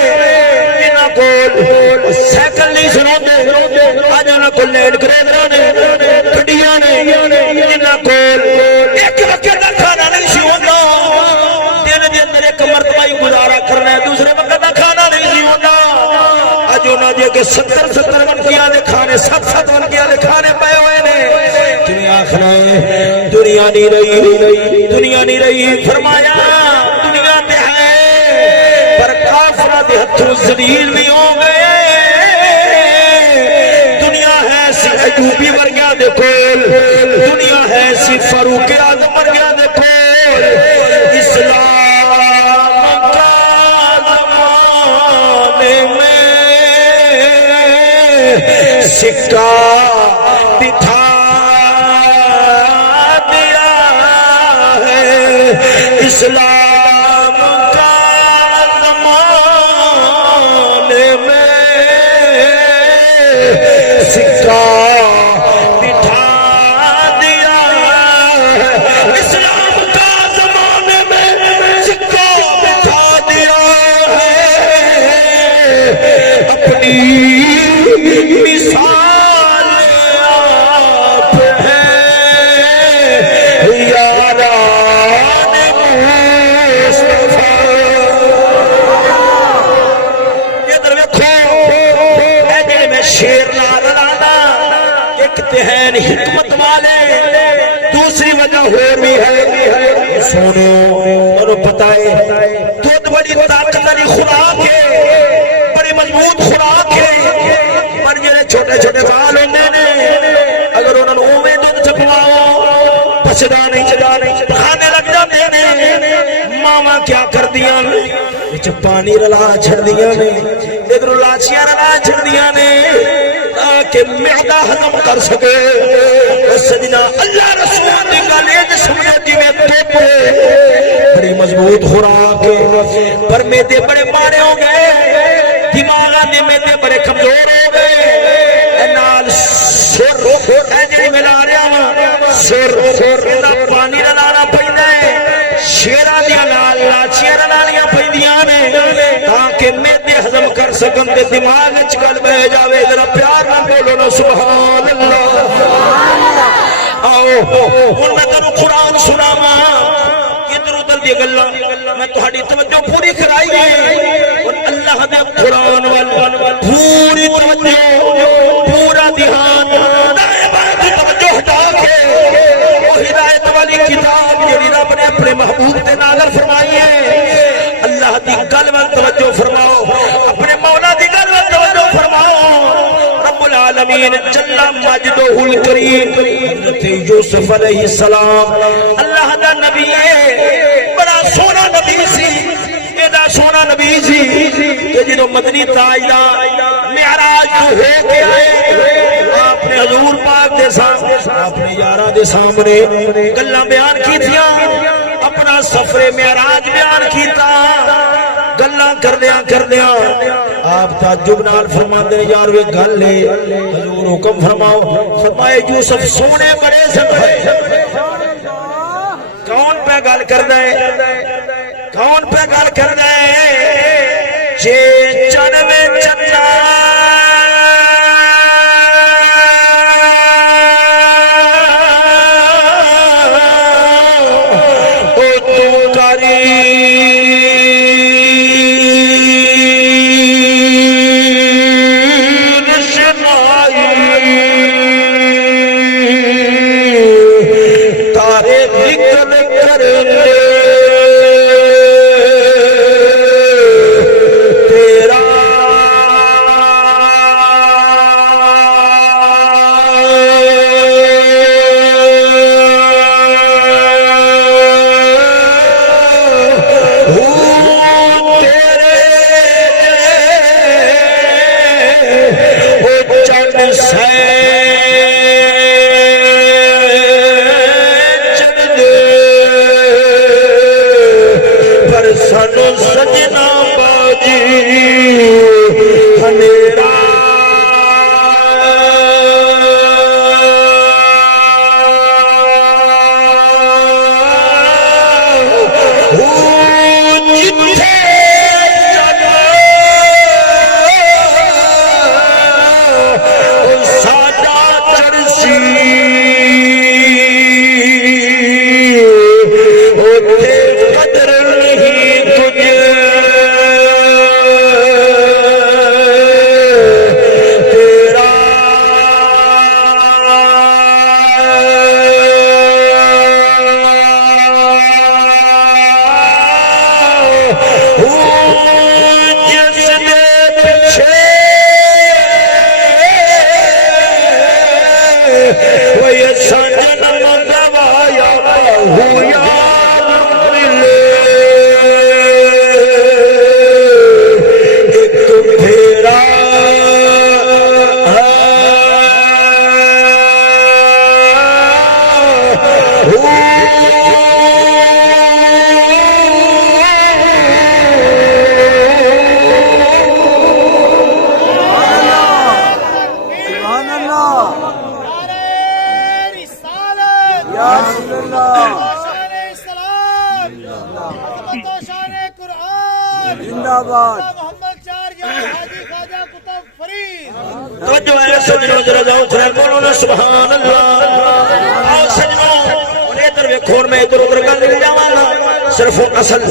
جنہاں کول سائیکل نہیں سناندے اج انہاں کول لینڈ کروزراں نے گڈیاں نے جنہاں کول ایک وقت دا کھانا نہیں سی ہوندا دن دے اندر ایک مرتبہ ہی گزارا کرنا ہے دوسرے وقت دا کھانا نہیں سی ہوندا اج انہاں دے کہ 70 ونکیاں دے کھانے 7 ونکیاں دے کھانے پے ہوئے نے کیوں آخنا ہے دنیا نہیں رہی فرمایا دنیا پہ ہے پر کافرہ دے ہتھوں ذلیل بھی ہو گئے دنیا ہے سی ایوبی ورگیا دے کول دنیا ہے سی فاروق اعظم ورگیا دے کول اسلام کا زمانے میں سکہ بٹھا دیا ہے اسلام کا زمانے میں سکہ بٹھا دیا ہے اسلام کا زمانے میں سکہ بٹھا دیا ہے اپنی مثال آپ ہیں یاران مصطفیٰ ادھر ویکھو اے جڑے میں شیر نال لانا ایک تہین حکمت والے دوسری وجہ ہو بھی ہے سنو انہوں پتہ ہے دودھ بڑی طاقت والی خوراک ہے بڑی مضبوط خوراک ہے پر جڑے چھوٹے چھوٹے بال ہوندے نے اگر انہاں نوں اوویں دودھ چپواؤ پچدا نہیں کھانے لگ جاندے نے ماواں کیا کردیاں نے وچ پانی رلا چھڑدیاں نے ادھر لاچیاں رلا چھڑدیاں نے تاکہ معدہ ہضم کر سکے. سجنا اللہ رسول دی گل اے سمجھو جویں توپ بڑی مضبوط خوراک پر میدے بڑے ماڑے ہو گئے, دماغاں دے میدے بڑے کمزور ہو گئے. نال سر اے جڑی ملا رہا سر دا پانی لانا پیندا ہے, شیراں دیاں نال لاچیاں لانیاں پیندیاں نے تاکہ میدے ہضم کر سکن تے دماغ وچ گل بہ جاوے. ذرا پیار نال بولو نا سبحان اللہ. آؤ ہن میں تینوں قرآن سناواں, ادھر ادھر دی گلاں میں تہاڈی توجہ پوری کرائی ہے اور اللہ دے قرآن وال پوری توجہ پورا دھیان دائیں بائیں دی توجہ ہٹا کے وہ ہدایت والی کتاب جڑی رب نے اپنے محبوب تے نازل فرمائی ہے, اللہ دی گل وال توجہ فرماؤ, اپنے مولا دی گل وال توجہ فرماؤ. رب العالمین جل مجدہ الکریم حضرت یوسف علیہ السلام اللہ دا نبی ہے, بڑا سونا نبی سی, ایڈا سونا نبی سی کہ جدو مدنی تاجدار معراج تو ہو کے آئے آپ نے حضور پاک دے سامنے اپنے یاراں دے سامنے گلاں بیان کی تھیاں, اپنا سفر معراج بیان کیتا. گلاں کردیاں آپ تعجب نال فرماندے یار وے گل ہے, حضور حکم فرماؤ. فرمائے یوسف سونے بڑے سن. کون پہ گل کردا ہے, کون پہ گل کردا ہے, جے چنوے چندا او تو کاری سبحان اللہ. آؤ سجنوں اور ادھر ویکھو, میں ادھر ادھر گل نہیں جاواں گا, صرف اصل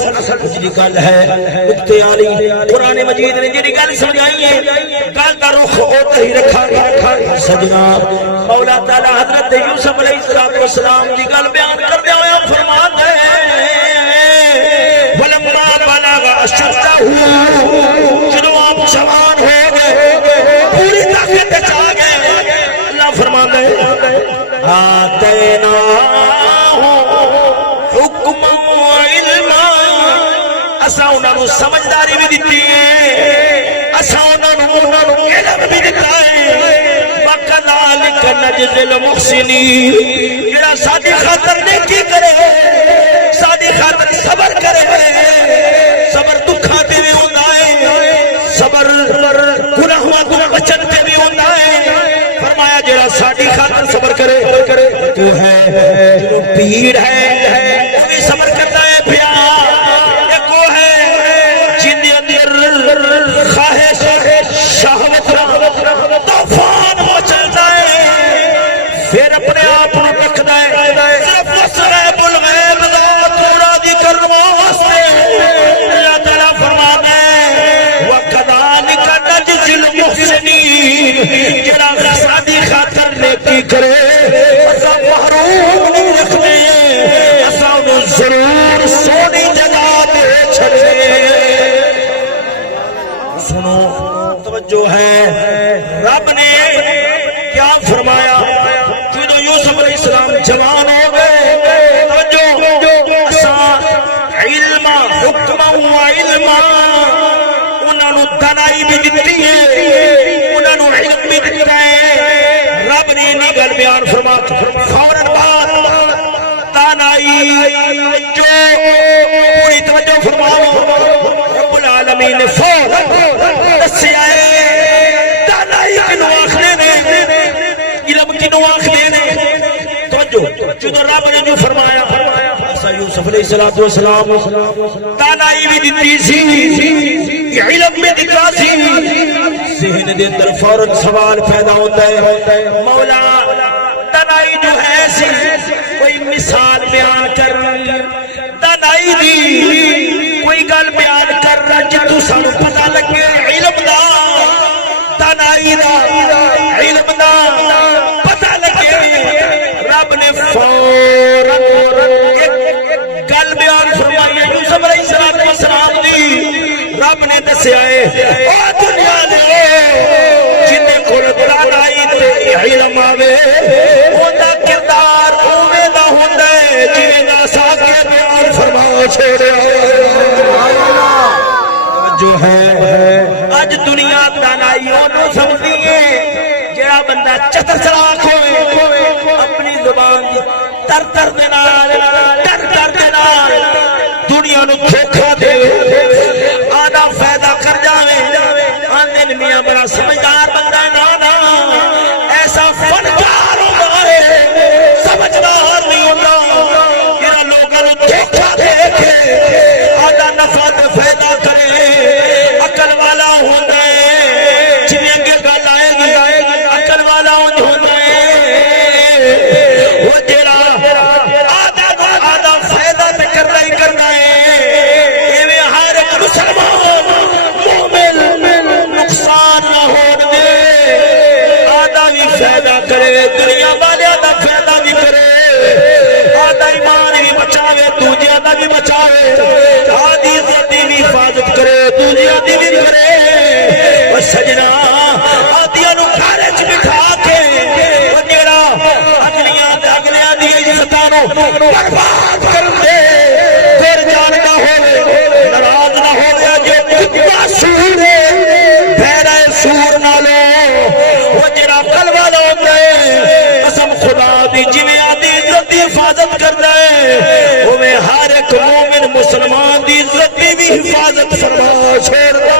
جی گل ہے نقطے علی قرآن مجید نے جی گل سمجھائی ہے, گل کا رخ ادھر ہی رکھا گیا. سجنا مولا تعالی حضرت یوسف علیہ السلام کی گل بیان کردے ہوئے فرماتے ہیں ولما بلغ اشدہ, جدوں آپ جوان ہو گئے پوری طاقت وچ آ گئے, اللہ فرماتا ہے آتیناہ حکما و علما, اساں انہاں نوں سمجھداری بھی دتی ہے, اساں انہاں نوں علم بھی دتا ہے. وَكَذَلِكَ نَجْزِي الْمُحْسِنِينَ جڑا ساڈی خاطر نیکی کرے ساڈی خاطر صبر کرے صبر دکھاں تے وی ہوندا ہے صبر گناہاں تو بچن تے وی ہوندا ہے فرمایا جڑا ساڈی خاطر صبر کرے تو ہے جو بھیڑ ہے وہ بھی صبر کرتا ہے پیا ایک وہ ہے جن دے اندر خواہش شہوت طوفان ہو چلتا ہے پھر اپنے آپ کو رکھتا ہے صرف وسرب الغیب ذات راضی کرنے واسطے اللہ تعالیٰ فرماتا ہے وَكَذَلِكَ نَجْزِي الْمُحْسِنِينَ جڑا سادی خاطر نیکی کرے اساں محروم نہیں رکھتے اساں انہوں ضرور سونی جگہ دے چھڑے سنو توجہ ہے رب نے کیا فرمایا جدو یوسف علیہ السلام جوان ہو گئے توجہ اساں علم حکم و علم انہاں نو دانائی بھی دتی ہے انہاں نو علم بھی دتا ہے رب نے یہ گل بیان فرما فوراً بعد دانائی جو پوری توجہ فرماؤ رب العالمین نے فوراً دسیا ہے دانائی کنو آخنے نے علم کنو آخنے نے توجہ جدو رب نے جو فرمایا یوسف علیہ السلام دانائی بھی دیتی سی علم بھی دیتا سی ذہن دے اندر فوراً سوال پیدا ہوتا ہے مولا دانائی جو ہے سی کوئی مثال بیان کر دانائی دی کوئی گل بیان کر جتو سانو پتہ لگے علم دا دانائی دا علم دا پتہ لگے رب نے فوراً گل بیان فرمائی یوسف علیہ السلام دی رب نے دسیا ہے او دنیا دے جن کول دانائی تے علم آوے اوندا کردار اوویں دا ہوندا ہے جویں دا ساکے بیان فرما چھڑیا جو ہے اج دنیا دانائیوں نو سمجھدی ہے جڑا بندہ چتر چلاک ہوئے اپنی زبان دی تر تر دے نال دنیا نو دھوکا دے آدھا فائدہ کر جاوے آندے میاں بڑا سمجھدار بندہ نا ایسا فنکار ہوتا ہے سمجھدار نہیں ہوتا جڑا لوگاں نو دھوکا دے کے آدھا نفع تے فائدہ کرے عقل والا ہوندا ہے جویں اگے گل آئے گی عقل والا ہوندا ہے وہ جڑا آدھا فائدہ تے کرنا ہی کرنا ہے ایویں ہر ایک مسلمان مومن نقصان نہ ہون دے آدھا بھی فائدہ کرے دنیا والے دا فائدہ بھی کرے آدھا ایمان بھی بچاوے دوجے دا بھی بچاوے آدھی عزت دی بھی حفاظت کرے دوجے دی بھی کرے او سجنا آدھیاں نو گھر وچ بٹھا کے او جڑا اگلیاں دی عزتاں نو برباد کر دے پھر جاندا ہوے ناراض نہ ہوے جو کتا سور بھیڑا سور نالو او جڑا عقل والا ہوندا ہے قسم خدا دی جویں آدھی عزت دی حفاظت کردا ہے اوویں ہر ایک مومن مسلمان دی عزت دی بھی حفاظت فرما چھوڑدا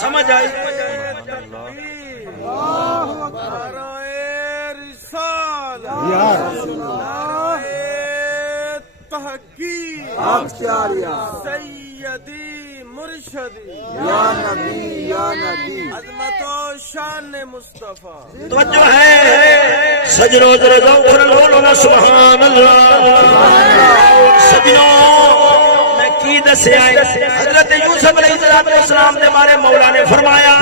سمجھ آئی سیدی مرشدی یا نبی یا نبی عظمت و شان مصطفیٰ توجہ ہے سجنوں ذرا ذوق بولو سبحان اللہ سجنوں میں کی دسیا حضرت یوسف علیہ السلام نے ہمارے مولا نے فرمایا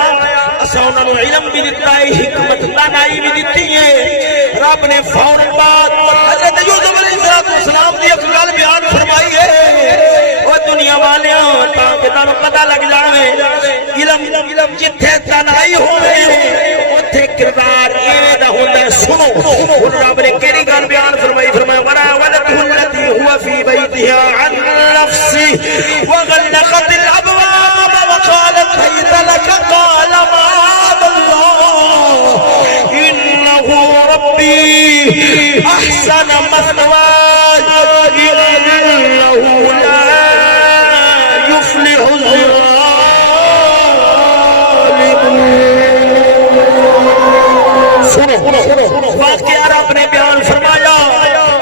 اساں انہاں نو علم بھی دتا ہے حکمت دانائی بھی دتی ہے رب نے فوراً بعد حضرت یوسف علیہ السلام دی ایک گل بیان فرمائی ہے او دنیا والیاں تاکہ تانوں پتہ لگ جاوے علم جتھے دانائی ہوے اوتھے کردار ایویں دا ہوندا ہے سنو ہن رب نے کیڑی گل بیان فرمائی فرمایا وراودته التي هو في بيتها عن نفسه وغلقت الابواب وقالت هيت لك قال احسن مثواي انه لا يفلح الظالمون. سنو واقعہ رب نے بیان فرمایا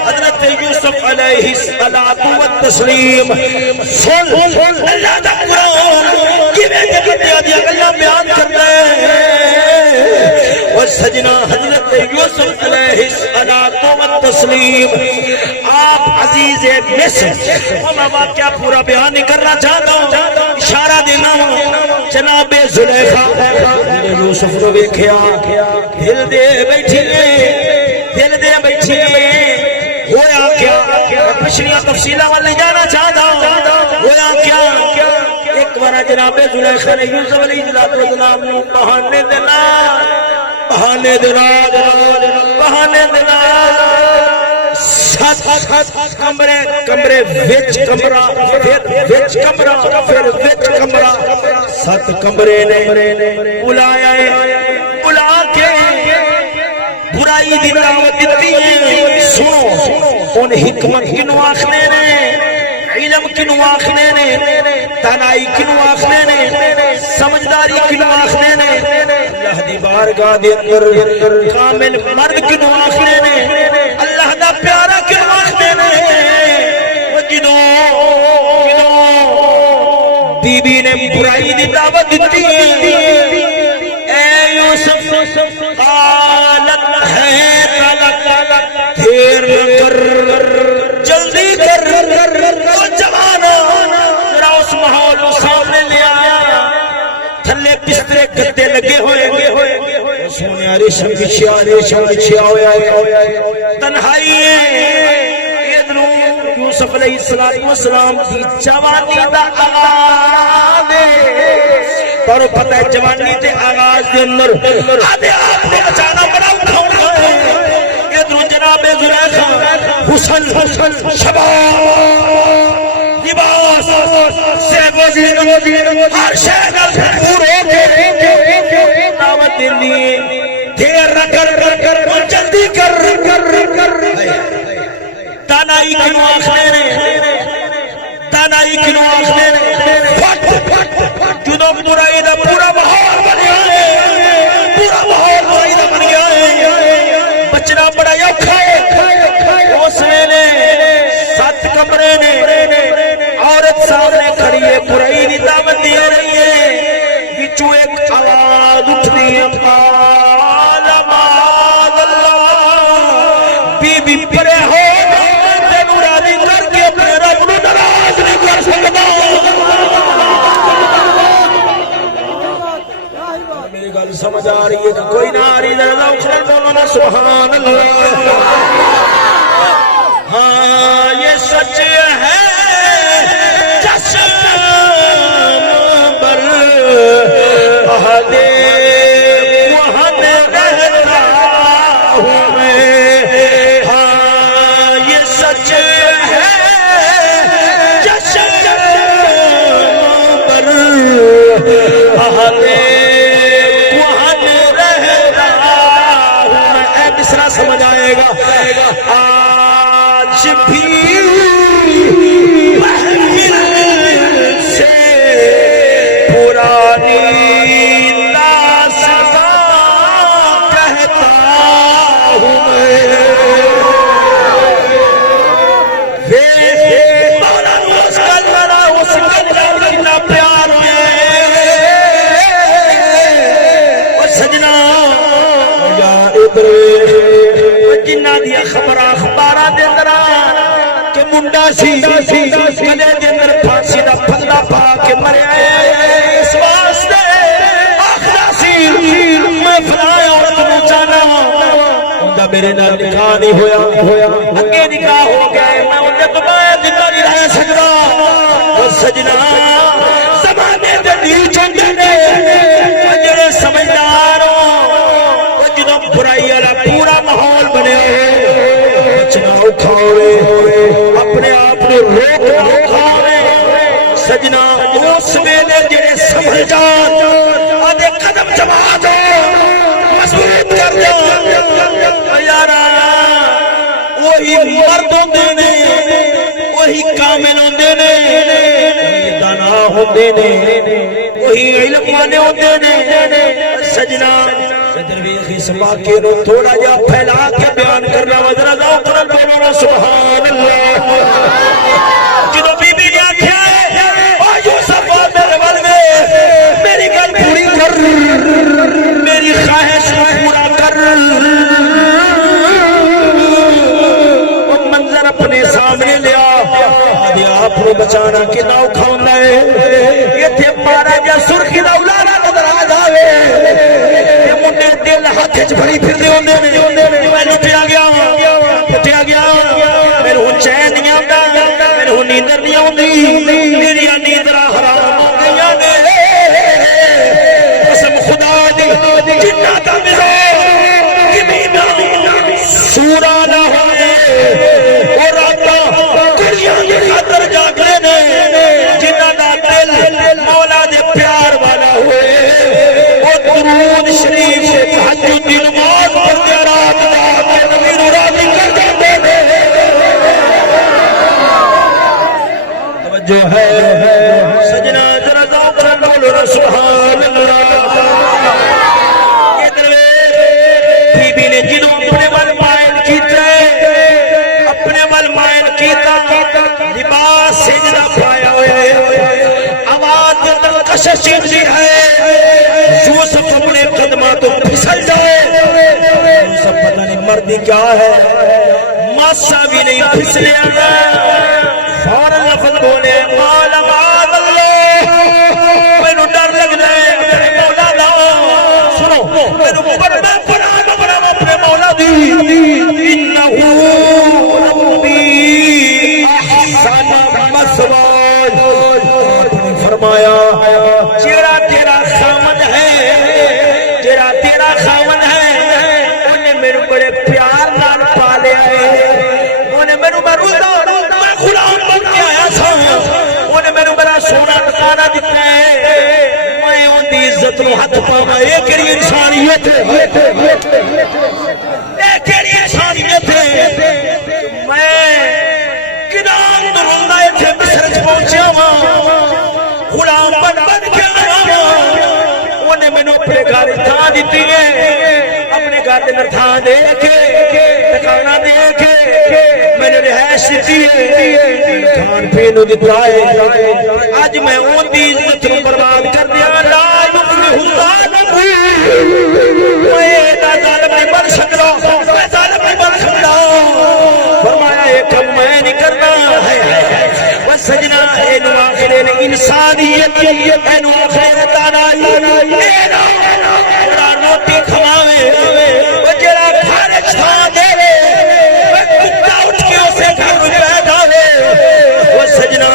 حضرت یوسف علیہ الصلوۃ والتسلیم سن اللہ دا قرآن کیویں کہ بندیاں دی گلاں بیان کردا ہے. اور سجنا حضرت یوسف علیہ الصلوۃ والتسلیم آپ عزیز مصر میں واقعہ پورا بیان نہیں کرنا چاہتا ہوں اشارہ دینا جناب زلیخا نے یوسف کو ویکھیا دل دے بیٹھی ہویا کیا پچھلیاں تفصیلات وال نہیں جانا چاہتا ہویا کیا ایک بار جناب زلیخا نے یوسف علیہ السلام نو بہانے دے نال سات کمرے وچ کمرہ پھر وچ کمرہ سات کمرے نے بلایا بلا کے برائی دی دعوت دیتی ہے. سنو ان حکمت کنو آخنے نے علم کنو آخنے نے دانائی کنو آخنے نے سمجھداری کنو آخنے نے اللہ دی بارگاہ دے اندر کامل مرد کنو آخنے نے اللہ دا پیارا کنو آخنے نے. جدوں بی بی نے برائی دی دعوت دیتی اے یوسف قالت ہے دیر نہ کر جلدی کر جوانا ذرا اس ماحول کو سامنے لے آیا تھلے بسترے گدے لگے ہوئے سونے ریشم بچھیا ہویا تنہائی یوسف علیہ السلام کی جوانی دا آغاز پر پتہ ہے جوانی تے آغاز دے اندر آدھے آپ نے بچانا بڑا اٹھاؤنا ہے. ادھر جناب زلیخا حسن شباب لباس سے وزین ہر شے نال بھرپور ہو کے دعوت دینی دیر نہ کر جلدی کر تانائی کنو آخنے نے فٹ جدو برائی دا پورا ماحول بنیا ہے برائی دا بن گیا ہے بچنا بڑا اوکھا ہے. اس ویلے سات کمرے نے عورت سامنے کھڑی ہے برائی دی دعوت دی رہی ہے وچوں ایک آواز اٹھدی ہے قال معاذ اللہ بی بی پرے ہو سمجھ آ رہی ہے کوئی نہ آ رہی ہے سبحان اللہ. ہاں یہ سچ ہے جشن بر اہدے وہاں رہتا ہوں میں. ہاں یہ سچ ہے جشن بر اہدے سمجھ آئے گا. آج بھی محفل سے پرانی داستان کہتا ہوں میں. اس کا پیار ہے سجنا جنہ دیا خبر اخباراں دے اندر کہ منڈا سی گلے دے اندر پھانسی دا پھلا پا کے مریا اس واسطے آخدا سی میں فلاں عورت نوں جانا اوندا میرے نال نکاح نہیں ہویا اگے نکاح ہو گیا میں اونتے تو بعد زندہ نہیں رہ سکدا. او سجنا زمانے دے دل چنگے نے جڑے سمجھدار برائی والا پورا ماحول بنے بچنا اوکھا ہوئے اپنے آپ کو روکنا اوکھا ہوئے. سجنا اس ویلے جڑے سنبھل جان آدھے قدم جما دو مضبوط کر دو یارا وہی مرد ہوندے نے وہی کامل ہوندے نے وہی دانا ہوندے نے وہی علم والے ہوندے نے سجنا درویش اس واقعے نو تھوڑا جا پھیلا کے بیان کرنا ذرا ذوق نال بولو سبحان اللہ جدوں بی بی نے آکھیا او یوسف میرے ول میری گل پوری کر میری خواہش پورا کر وہ منظر اپنے سامنے لیا آدھے آپ کو بچانا کتنا اوکھا ہوندا ہے ایتھے مارا جا سرخی دا الالا نظر آ جاوے تے منڈے دل ہاتھ وچ بھری پھردے ہوندے نے میں لٹیا گیا میرے ہن چین نہیں آندا میرے ہن نیندر نہیں آوندی میری نیندراں حرام ہو گئیاں نے قسم خدا دی جنہ دا مزاج کمینا سورا نہ ہوئے اور راتاں کڑیاں دی خاطر جاگدے نے جنہ دا دل مولا دے پیار والا ہوئے وہ درود شریف سے تہجد دی نماز پڑھتے رات جاگ کے نبی نو راضی کر جاندے نے توجہ ہے سجنا ذرا ذوق نال بولو سبحان اللہ بی نے جدوں اپنے ول مائل کیتا اپنے ول مائل کیتا لباس سجدہ پایا ہوا ہے آواز دلکشش دی ہے یوسف اپنے قدموں تو پھسل جائے یوسف پتہ نہیں مردی کیا ہے ماسا بھی نہیں پھسلیا فوراً لفظ بولے قال معاذ اللہ مینوں ڈر لگدا ہے اپنے مولا دا سنو مینوں بڑا اپنے مولا دی انہو ربی احسن مثواي فرمایا جیڑا تیرا خامد ہے انہیں میرے بڑے پیار نال پالیا ہے انہیں میرے روزہ میں غلام بن کے آیا تھا انہیں میرے بڑا سونا ٹکانا دیتا ہے میں ان دی عزت نو ہاتھ پاواں اے کیڑی انسانیت ہے اے کیڑی انسانیت ہے میں کدام دروندا ایتھے مصر وچ پہنچیا ہاں غلام بن کے آیا ہاں انہیں مینوں اپنے گھر تھاں دتی ہے اپنے گھر دے تھاں دے کے ٹکانا دے کے میں نے رہائش دی ہے کھان پین نو دتا ہے اج میں اون دی عزت نو برباد کر دیا لا یفلح الظالم میں دا ظالم نہیں بن سکدا میں ظالم نہیں بن سکدا فرمایا یہ کم میں نہیں کرنا ہے وہ سجنا اینو آخر انسانیت اینو آخر دانائی اینا روٹی کھواوے وہ جڑا گھر چھاں دے وہ کتا اٹھ کے اسے گھر پہ ڈالے وہ سجنا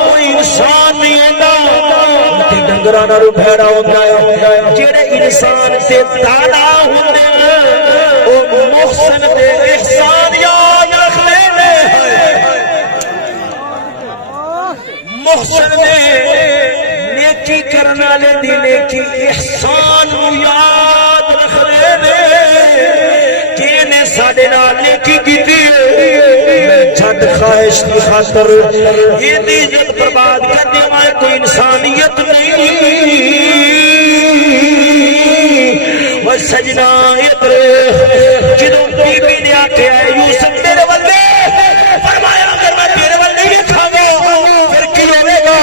کوئی انسان نہیں ہوتا ڈنگراں نال بھیڑا ہوندا ہے جڑے انسان سے دانا ہوندے او محسن دے احسان یاد رکھنے نے محسن دے نیکی کرنا لے دی نیکی احسان یاد رکھنے نے کہ نے ساڈے نال نیکی کیتی میں چھڈ خواہش کی خاطر یہ دی عزت برباد کر دے میں کوئی انسانیت نہیں وہ سجنا ادھر جدوں بی بی نے آکھیا یوسف میرے ول فرمایا اگر میں تیرے ول نہیں کھاواں پھر کی ہوے گا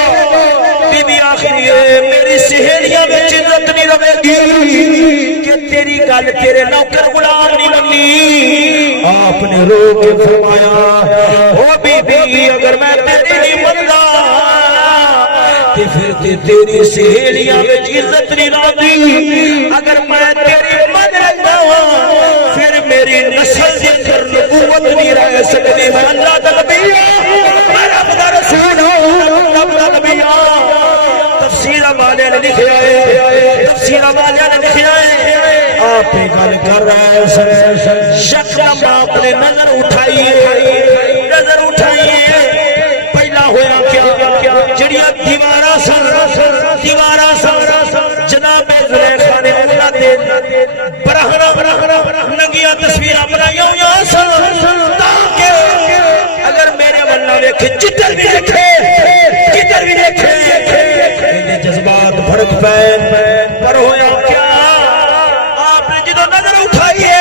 بی بی آخری ہے میری سہیلیاں وچ عزت نہیں رہے گی کہ تیری گل تیرے نوکر غلام نہیں بننی آپ نے رو کے فرمایا او بی بی اگر میں تیری نہیں بندا تے پھر تیری سہیلیاں وچ عزت نہیں رہندی اگر میں تیری من رہندا پھر میری نسل دے اندر نبوت نہیں رہ سکتی میں اللہ دا نبی میں رب دا رسول ہوں رب دا نبی تفسیر والے نے لکھیا ہے تفسیر والے نے لکھیا ہے آپ گل کر رہے ہیں یکدم آپ نے نظر اٹھائیے پہلا ہویا کیا جڑیاں دیواراں سن جناب زلیخا نے اللہ دے برہنا ننگیاں میں تصویراں بنائیاں ہوئی سن تاکہ اگر میرے ولہ ویکھے جدھر بھی دیکھے کدھر بھی دیکھے ان جذبات بھڑک پے پر ہویا کیا آپ نے جدو نظر اٹھائیے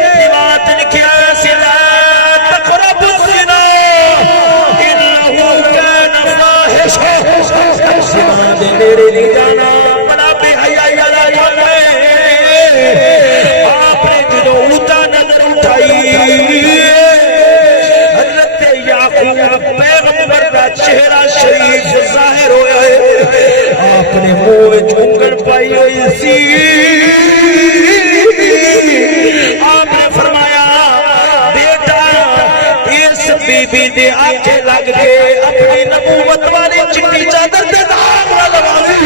دیوار لکھیا سلا تقرب الزنا انه كان فاحشا زنا دے نیڑے نہیں جانا بڑا بے حیائی والا کام ہے آپ نے جدو اٹھا نظر اٹھائی حضرت یعقوب پیغمبر کا چہرہ شریف ظاہر ہویا ہے آپ نے منہ وچ انگل پائی ہوئی سی آپ نے فرمایا بیٹا اس بی بی دے آنکھیں لگ کے اپنی نبوت والی چٹی چادر دے داغ نہ لگاوی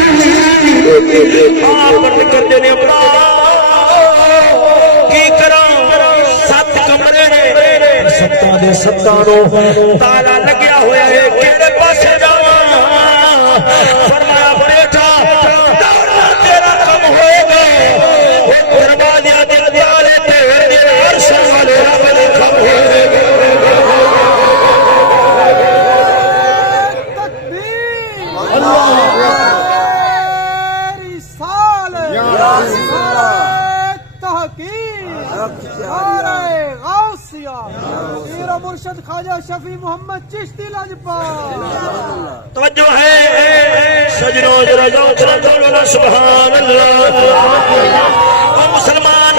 آپ نے کہتے نے کی کراں سات کمرے نے ستاں دے ستانوں تالا لگیا ہوا ہے کیڑے پاسے جاواں فرمایا بیٹا دوڑنا تیرا کم ہوئے گا دروازے دے تالے تے عرش والے رب دے کم ہوئے گا تکبیر اللہ مرشد خواجہ شفیع محمد چشتی لاجپت توجہ ہے سجنوں ذرا ذوق سبحان اللہ او مسلمان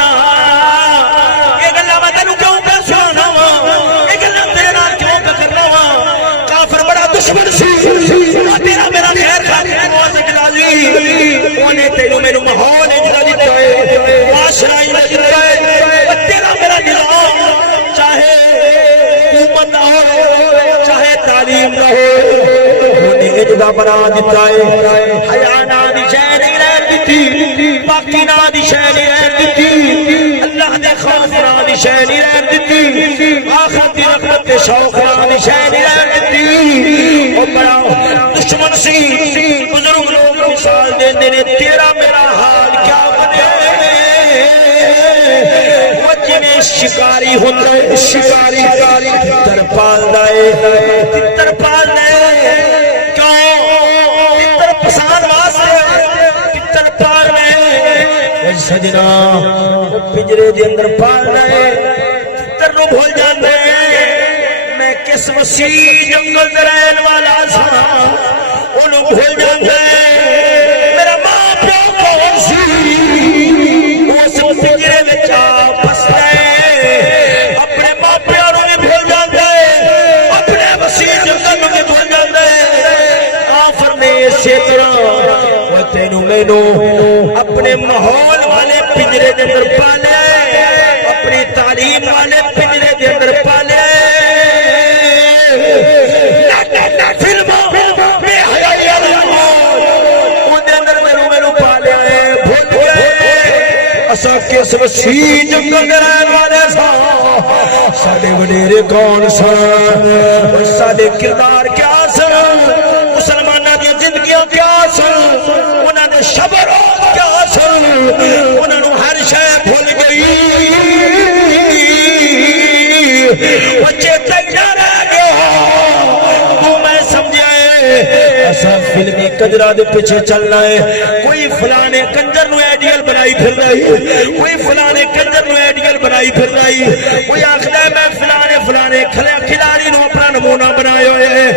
یہ گلاں میں تینوں کیوں پہ سناواں یہ گلاں تیرے نال کیوں کرنا وا کافر بڑا دشمن سی تیرا میرا خیر خواہ موزے جلازی اونے تینوں میرے ماحول اجلا دتا ہے معاشرہ اجلا دتا ہے تیرا میرا نظام چاہے حکومت نہ ہو چاہے تعلیم نہ ہو انہیں اجلا بنا دیتا ہے حیا نا دی شے نہیں رہ دیتی باقی نا دی شے نہیں رہ دیتی اللہ دے خوف نا دی شے نہیں رہ دیتی آخرت دی رحمت دے شوق نا دی شے نہیں رہ دیتی او بڑا دشمن سی بزرگ لوگ مثال دیندے نے تیرا میرا حال کیا بنے جنہیں شکاری ہوندے شکاری تر پال دائے تر پال دائے کیوں تر پسان واسے تر پال دائے سجنا پنجرے دے اندر پال دائے تر نو بھول جاندے میں کس وسیع جنگل درائن والا سا انہوں بھول جاندے میرا ماں پیو کون سی اس پنجرے بچا تینوں مینوں اپنے ماحول والے پنجرے دے اندر پالے اپنی تعلیم والے پنجرے دے اندر پالے فلموں بے حیائی والے ان دے اندر مینوں پالے بھول گئے اساں کس وسیع جنگل دے رہن والے سا ساڈے وڈیرے کون سن ساڈے کردار کیا سن مسلماناں دی زندگیاں کیا سن انہاں دے شب روز کیا سن انہاں نوں ہر شے بھول گئی او چیتے نہ رہ گیا تو میں سمجھائے ایسا فلمی کنجرا دے پیچھے چلنا ہے کوئی فلانے کنجر نو ایڈیل بنائی پھرنا ہے کوئی فلانے کنجر نو ایڈیل بنائی پھرنا ہے کوئی آخدا ہے میں فلانے کھلاڑی نو اپنا نمونہ بنایا ہوئے ہے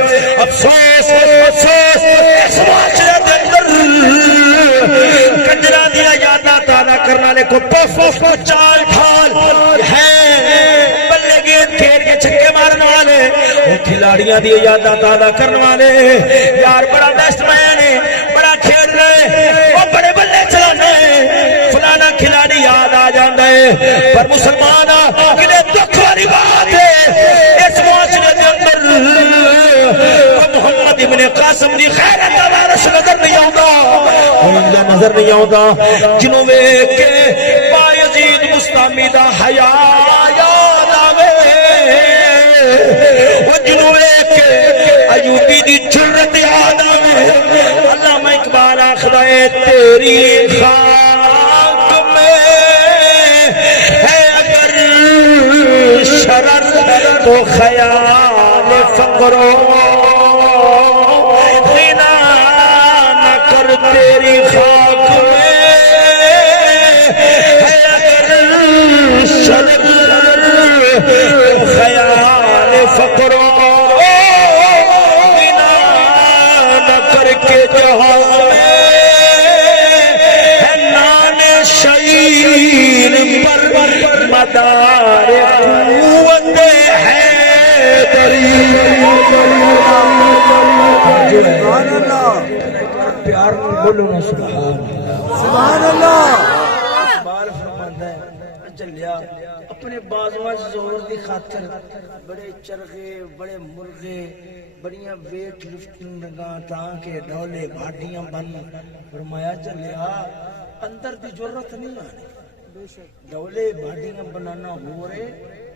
افسوس افسوس اس معاشرے دے اندر کنجرا دیا یاداں تازہ کرنے والے کو پف چال ڈھال ہے بلے گیند کھیل کے چھکے مارنے والے وہ کھلاڑیاں دی یاداں تازہ کرنے والے یار بڑا بیسٹ مین ہے بڑا کھیل رہے وہ بڑے بلے چلانے فلانا کھلاڑی یاد آ جاتا ہے پر مسلمان کنے دکھ والی بات ہے اس معاشرے دے اندر محمد ابن قاسم دی خیرت دا وارث نظر نہیں آوندا نظر نہیں آوندا جنوں ویکھ کے بایزید مستامی دا حیا یاد آوے او جنوں ویکھ کے ایوبی دی جرت یاد آوے علامہ اقبال آخدا ہے تیری خاک میں ہے اگر تو خیال فقر و غنا نہ کر تیری خاک میں ہے اگر شرم تو خیال فقر و غنا نہ کر کے جہاں میں ہے نان شعیر پر مدار قوت سبحان اللہ پیار بولو نا سبحان اللہ سبحان اللہ اقبال فرماتا ہے چلیا اپنے بازواں زور دی خاطر بڑے چرخے بڑے مرغے بڑیاں ویٹ لفٹنگ تاں کے ڈولے بھاٹیاں بن فرمایا چلیا اندر دی جرت نہیں آنی ڈولے بھاٹیاں بنانا ہو رہے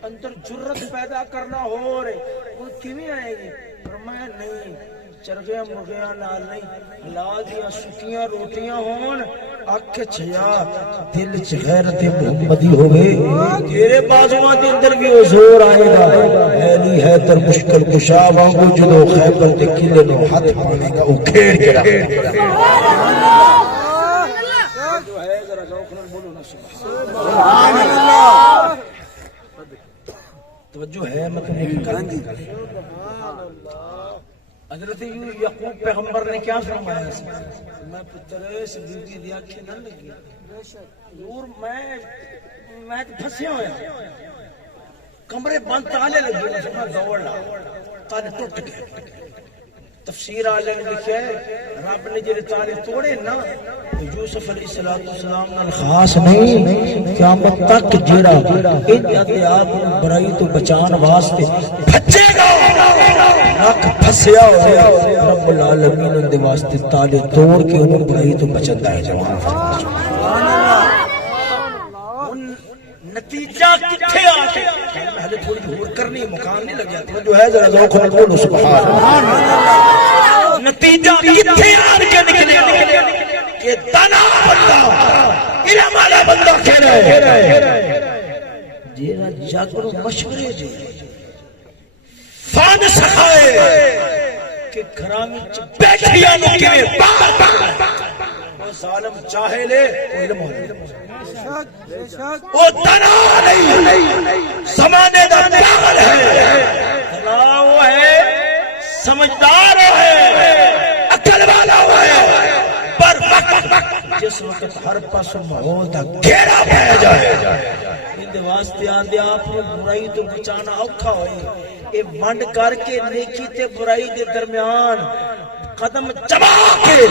اندر جرت پیدا کرنا ہو رہے وہ کیویں آئے گی فرمایا نہیں چرگیاں مرغیاں نال نہیں لال دیاں سکیاں روٹیاں ہون اکھ چھیا دل چ غیرت محمدی ہوے تیرے بازواں دے اندر بھی وہ زور آئے گا علی حیدر مشکل کشا وانگو جدو خیبر دے قلعے نو ہاتھ پانے گا او کھیڑ کے رکھ جو ہے ذرا ذوق نال بولو نا سبحان اللہ توجہ ہے مطلب ایک گل حضرت یعقوب پیغمبر نے کیا فرمایا میں پتر اس بی بی دی آنکھیں نہ لگی حضور میں پھنسیا ہویا کمرے بند تالے لگے میں دوڑ لا تالے ٹوٹ گئے تفسیر والے نے لکھا ہے رب نے جڑے تالے توڑے نا یوسف علیہ السلام نال خاص نہیں قیامت تک جڑا ان دے آپ برائی تو بچان واسطے بچے گا نک پھسیا ہویا رب العالمین ان دے واسطے تالے توڑ کے انہوں برائی تو بچندا ہے جوان سبحان اللہ نتیجہ کتھے آ کے پہلے تھوڑی اور کرنی مقام نہیں لگیا تو جو ہے ذرا ذوق نال بولو سبحان اللہ نتیجہ کتھے آ کے نکلے کہ دانا بندہ علم والا بندہ کہہ رہا ہے جیڑا جگ نو مشورے دے فن سکھائے کہ گھراں وچ بیٹھیاں نو کیویں وہ ظالم چاہے لے علم والا وہ دنا نہیں زمانے دا پاگل ہے دنا وہ ہے سمجھدار ہے عقل والا ہے پر وقت جس وقت ہر پاس ماحول دا گھیرا پہ جائے ان دے واسطے آندے آپ کو برائی تو بچانا اوکھا ہوئے اے ونڈ کر کے نیکی تے برائی دے درمیان قدم جما کے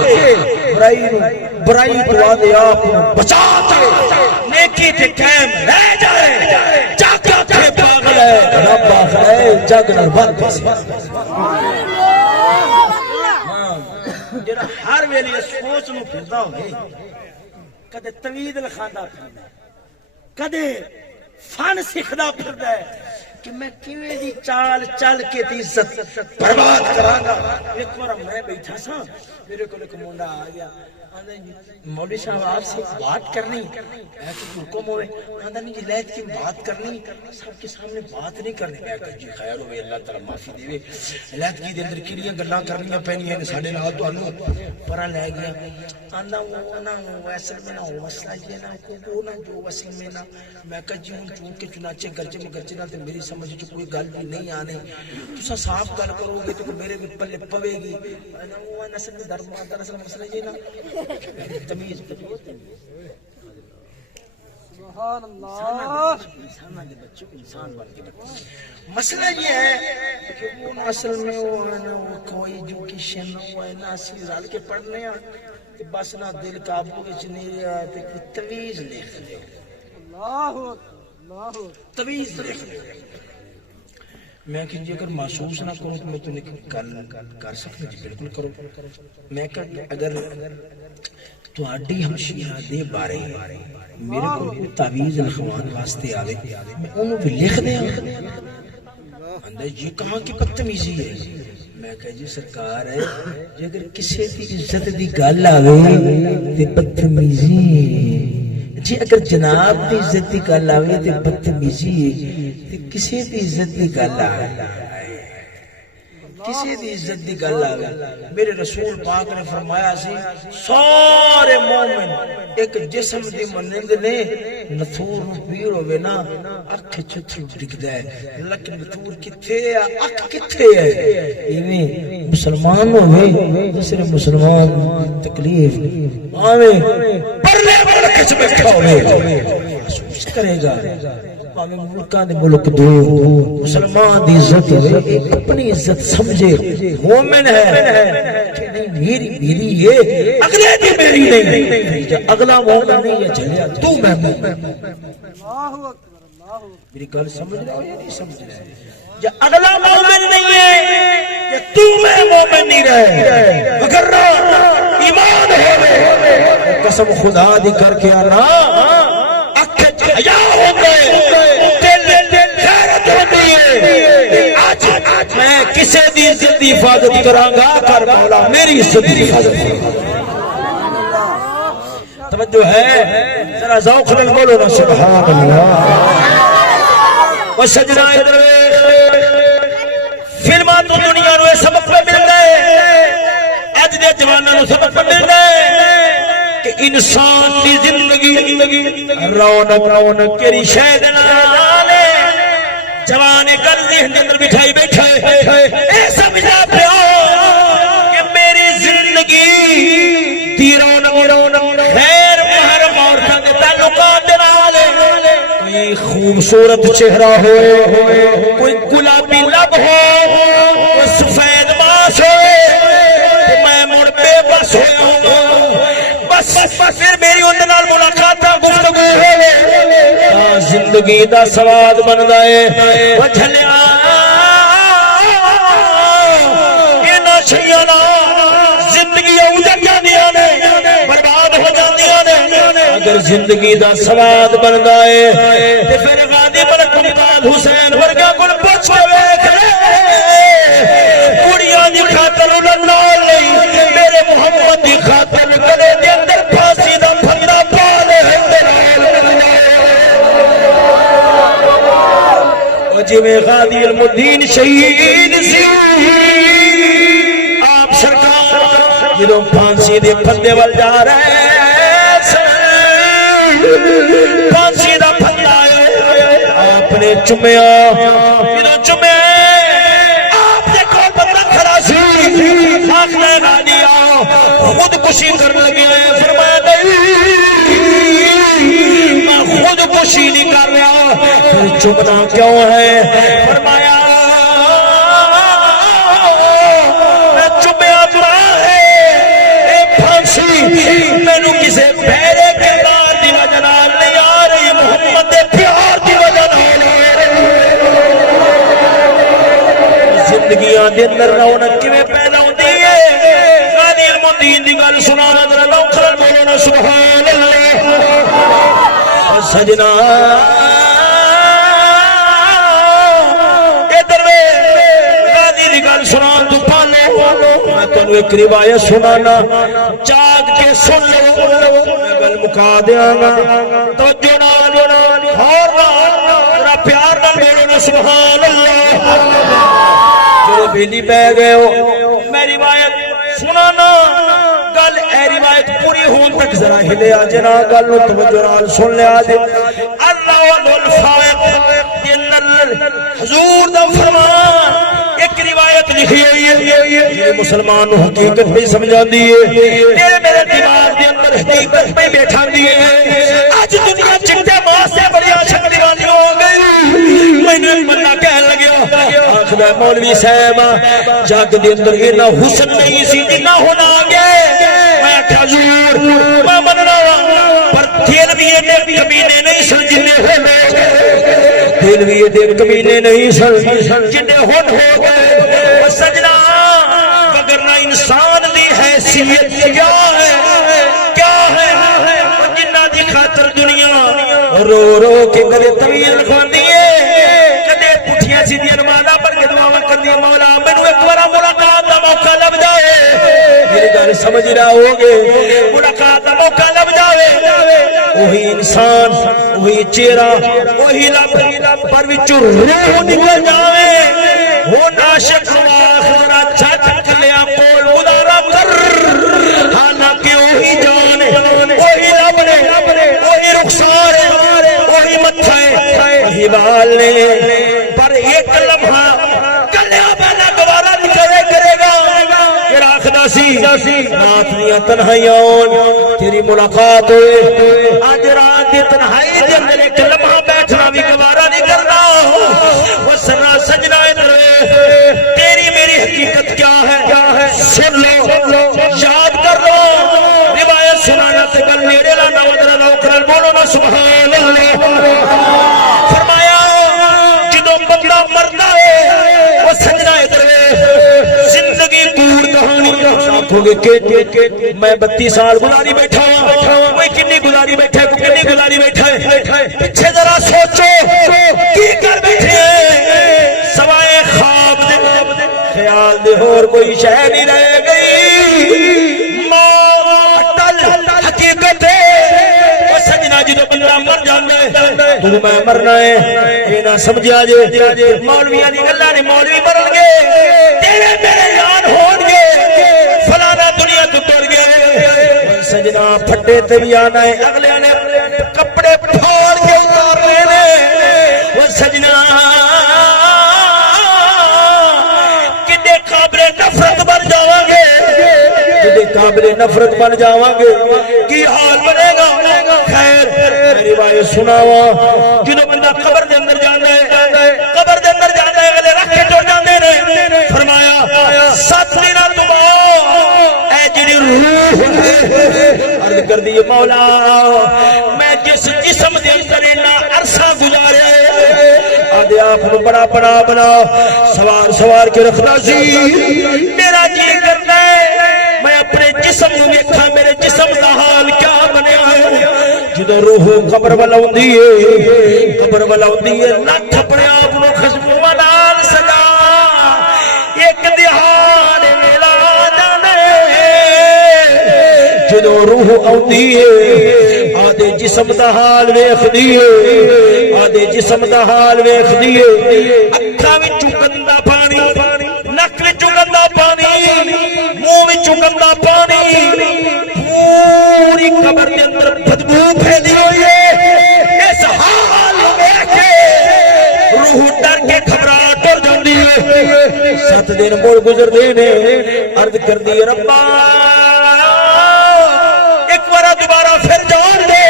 برائی تو آدھے آپ بچا کے نیکی تے قائم رہ جائے جاگا تے پاگل ہے رب آخر جگ نال بند پاس جڑا ہر ویلے سوچ نو پھردا ہوئے کدے توید لکھاندا پھردا کدے فن سکھدا پھردا ہے کہ میں کیویں دی چال چل کے تی عزت برباد کراں گا ایک بار میں بیٹھا سا میرے کو ایک منڈا آ گیا مولوی صاحب آپ سے بات کرنی ایسے حکم ہوئے آندہ نہیں جلید کی بات کرنی سب کے سامنے بات نہیں کرنی میں کہا جی خیر ہوئے اللہ تعالیٰ معافی دے جلید کی دندر کی لیے گلہ کرنیاں پہنی ہیں ساڑھے نال تو انہوں پرا لے گیا آندہ وہ نا ویسل میں نا وصلہ یہ نا وہ نا جو وصل میں نا میں کہا جی ہوں چونکہ چنانچہ گرچے میں گرچے نا تو میری سمجھ جو کوئی گل بھی نہیں آنے تو سا صاف گل کرو گے تو میرے بھی پلے پوے گی وہ نسل میں درمان دراصل مسئلہ یہ نا تمیز سبحان اللہ مسئلہ یہ ہے کہ وہ اصل میں کوئی ایجوکیشن وہ نہ اسی رل کے پڑھنے ہیں بس نہ دل قابو وچ نہیں رہا تے تمیز لکھ لے اللہ اللہ تمیز لکھ لے میں کہ جی اگر محسوس نہ کروں تو میں تو کر سکتا جی بالکل کرو میں کہ اگر تہاڈی ہمشیرہ دے بارے میرے کو تعویذ لکھوان واسطے آوے میں انہوں بھی لکھ دیں اندر جی کہاں کی بدتمیزی ہے میں کہا جی سرکار ہے جی اگر کسی دی عزت دی گل آوے تے بدتمیزی جی اگر جناب دی عزت دی گل آوے تے بدتمیزی ہے تے کسی دی عزت دی گل آوے کسی دی عزت دی گل آوے میرے رسول پاک نے فرمایا سی سارے مومن ایک جسم دی مانند نے نتھور پیر ہوے نا اکھ چتھر ڈگدا ہے لیکن نتھور کتھے ہے اکھ کتھے ہے ایویں مسلمان ہوے دوسرے مسلمان تکلیف آوے پرلے ملک وچ بیٹھا ہوے محسوس کرے گا پاویں ملکاں دے ملک دو مسلمان دی عزت ہوے اپنی عزت سمجھے مومن ہے کہ نہیں میری ہے اگلے دی میری نہیں اگلا مومن نہیں ہے چلیا تو میں مومن میری گل سمجھ رہا ہو یا نہیں سمجھ رہا یا اگلا مومن نہیں ہے کہ تو میں مومن نہیں رہے اگر ایمان ہوے قسم خدا دی کر کے آنا اکھ حیا ہو گئے میں کسی دی عزت دی حفاظت کراں گا کر مولا میری عزت دی حفاظت توجہ ہے ذرا ذوق سے بولو نا سبحان اللہ او سجنا ادھر فلماں تو دنیا نو سبق پہ ملدا ہے اج دے جواناں نو سبق پہ ملدا ہے کہ انسان دی زندگی رونق کیڑی شے دے نال جوان گل ذہن دے اندر بٹھائی بیٹھا ہے اے سمجھا پیو کہ میری زندگی دی رونق خیر محرم عورتاں دے تعلقات دے نال کوئی خوبصورت چہرہ ہو کوئی گلابی لب ہو کوئی سفید باس ہو میں مڑ بے بس ہویا ہوں بس پھر میری اندر نال ملاقات گفتگو ہوے زندگی دا سواد بندا ہے او جھلیا انہاں شیاں نال زندگی اجڑ جاندیاں نے برباد ہو جاندیاں نے اگر زندگی دا سواد بندا ہے تے پھر غازی ملک ممتاز حسین ورگا کول پوچھ کے ویکھ کڑیاں دی خاطر نال نہیں میرے محمد دی خاطر گلے دے اندر پھانسی دا پھندا پا لے جی میں غازی المدین شہید سی آپ سرکار جدوں پھانسی دے پھندے ول جا رہے پھانسی دا پھندا آپ نے چومیا جدوں چومیا آپ دے کول بندہ کھڑا سی آخنے نہ دیا خودکشی کرنے لگے فرمایا میں خودکشی نہیں کر رہا پھر چمنا کیوں ہے فرمایا میں چمیا ماں ہے اے پھانسی مینوں کسے پیرے کے بعد دی وجہ نال نہیں آ رہی محمد دے پیار دی وجہ نال زندگیاں دے اندر رونق کیویں پیدا ہوندی ہے غازی المدین دی گل سنا ذرا لوکھل بولو نا سبحان اللہ سجنا ایک روایت سنانا جاگ کے سن لو میں گل مکا دیاں گا توجہ نال اور ذرا پیار نال بولو نا سبحان اللہ جو بیلی پہ گئے ہو میں روایت سنانا گل اے روایت پوری ہون تک ذرا ہلے آ جنا گل نو توجہ نال سن لے آ جے اللہ والفائق حضور دا فرمان ایک روایت لکھی ہوئی ہے یہ مسلمان حقیقت میں سمجھا دیئے میرے دماغ دے اندر حقیقت میں بیٹھا دیئے آج دنیا چکتے ماں سے بڑی عاشق دیوانی ہو گئی میں نے منہ کہہ لگیا آخدہ مولوی صاحب جاگ دے اندر اینا حسن نہیں سی جنہ ہونا آگے میں کہا حضور میں مننا پر دل بھی اینے کمینے نہیں سن جنہیں ہو گئے دل بھی اینے کمینے نہیں سن جنہیں ہو گئے سجنا وگرنہ انسان دی حیثیت کیا ہے جنہ دی خاطر دنیا رو رو کے کدے طویل خواندی ہے کدے پٹھیاں سیدھیاں نمازاں پڑھ کے دعاواں کردی مولا مینوں ایک بار ملاقات دا موقع لب جائے میری گل سمجھ رہا ہوگے ملاقات دا موقع لب جاوے وہی انسان وہی چہرہ وہی لب پر وچوں روح نکل جاوے وہ عاشق ذرا چھٹ لیا کول گزارا کر حالانکہ وہی جان وہی لب نے وہی رخسار وہی متھا وہی بال نے پر ایک لمحہ کلیا بنا گوارا نہیں کرے گا کہ راکھدا سی رات دیاں تنہائیاں تیری ملاقات ہوئے آج رات دی تنہائی دے اندر ایک لمحہ بیٹھنا بھی گوارا نہیں کرنا وہ سنا سجنا ادھر تیری میری حقیقت کیا ہے سن لو یاد کر لو روایت سنانا تے گل نیڑے لانا ادھر لوکل بولو نا سبحان اللہ فرمایا جدوں بندہ مردا ہے وہ سجنا ادھر زندگی دور کہانی آنکھوں گے کہ میں 32 سال گزاری بیٹھا ہوں کوئی کنی گزاری بیٹھا ہے کوئی کنی گزاری بیٹھا ہے پیچھے ذرا سوچو کی کر بیٹھے ہیں سوائے خواب دے خیال دے اور کوئی شے نہیں رہ گئی موت حقیقت ہے وہ سجنا جدو بندہ مر جاندا ہے تو میں مرنا ہے یہ نہ سمجھا جے مولویاں دی گلاں نے مولوی مرن گے تیرے میرے یار ہون گے فلانا دنیا تو ٹر گئے سجنا پھٹے تے بھی آنا ہے اگلے نے کپڑے پھاڑ کے اتارنے نے وہ سجنا کڈے قابل نفرت بن جاواں گے کڈے قابل نفرت بن جاواں گے کی حال بنے گا خیر میری روایت سناواں جدوں بندہ قبر دے اندر جاندا ہے قبر دے اندر جاندا ہے اگلے رکھ کے ٹر جاندے نے فرمایا 7 دنوں تو بعد اے جڑی روح عرض کر دی مولا میں جس جسم دے اندر اتنا عرصہ گزاریا ہے آدھے آپ کو بڑا بڑا بنا سوار کے رکھنا سی میرا جی کرتا ہے میں اپنے جسم نو ویکھاں میرے جسم دا حال کیا بنیا ہے جدوں روح قبر والا ہوندی ہے قبر والا ہوندی ہے لکھ اپنے آپ نو خشبو نال سجا ایک دہان میلا جانے جدوں روح آندی ہے آدھے جسم دا حال ویکھدی ہے آدھے جسم دا حال ویکھدی ہے اکھاں وچوں گندا پانی نک وچوں گندا پانی منہ وچوں گندا پانی پوری قبر دے اندر بدبو پھیلی ہوئی ہے اس حال ویکھ کے روح ڈر کے گھبراہٹ ٹر جاندی ہے 7 دن مڑ گزردے نے عرض کردی ربا ایک بار دوبارہ پھر جان دے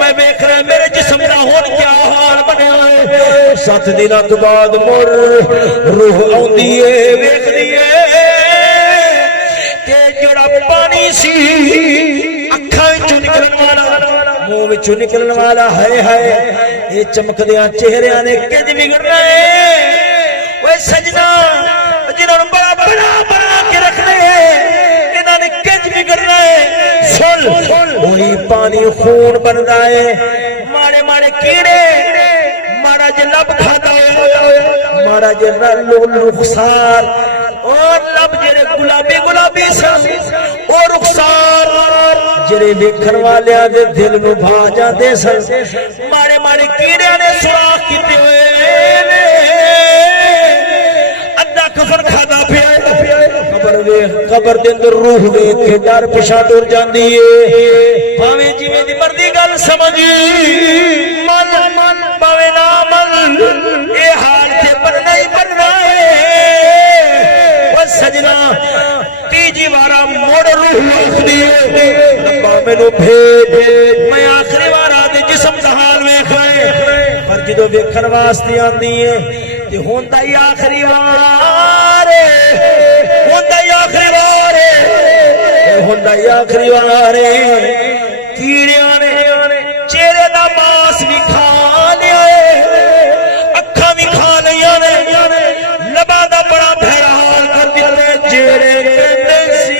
میں ویکھ رہا میرے جسم دا ہن کیا حال بنیا ہے 7 دنوں تو بعد مڑ روح آندی ہے ویکھدی ہے کہ جڑا پانی سی اکھاں وچوں نکلن والا منہ وچوں نکلن والا ہے یہ چمکدیاں چہریاں نے کنج بگڑنا ہے اوے سجنا جنہاں نوں بڑا بنا کے رکھنے ہیں انہاں نے کنج بگڑنا ہے سن وہی پانی خون بندا ہے ماڑے ماڑے کیڑے ماڑا جے لب کھادا ہویا ماڑا جے رخسار اور لب جڑے گلابی سن اور رخسار جڑے ویکھن والیاں دے دل نو بھا جاندے سن ماڑے ماڑے کیڑیاں نے سوراخ کیتے ہوئے نے ادھا کفن کھادا پیا قبر دے اندر روح ویکھ کے ڈر پچھا ٹر جاندی ہے بھاویں جویں دی مرضی گل سمجھی من بھاویں نہ من اے حال تے بننا ہی بننا ہے او سجنا تیجی وارا موڑ روح ویکھدی ہے ربا مینوں بھیج میں آخری وارا دے جسم دا حال ویکھ رہے پر جدوں ویکھن واسطے آندی ہے تے ہوندا ہی آخری وار ہوندا ہی آخری وار ہوندا ہی آخری وار کیڑیاں نے چہرے دا ماس بھی کھا لیا اکھاں بھی کھا لیاں نے لباں دا بڑا بھڑا حال کر دتے جڑے کہندے سی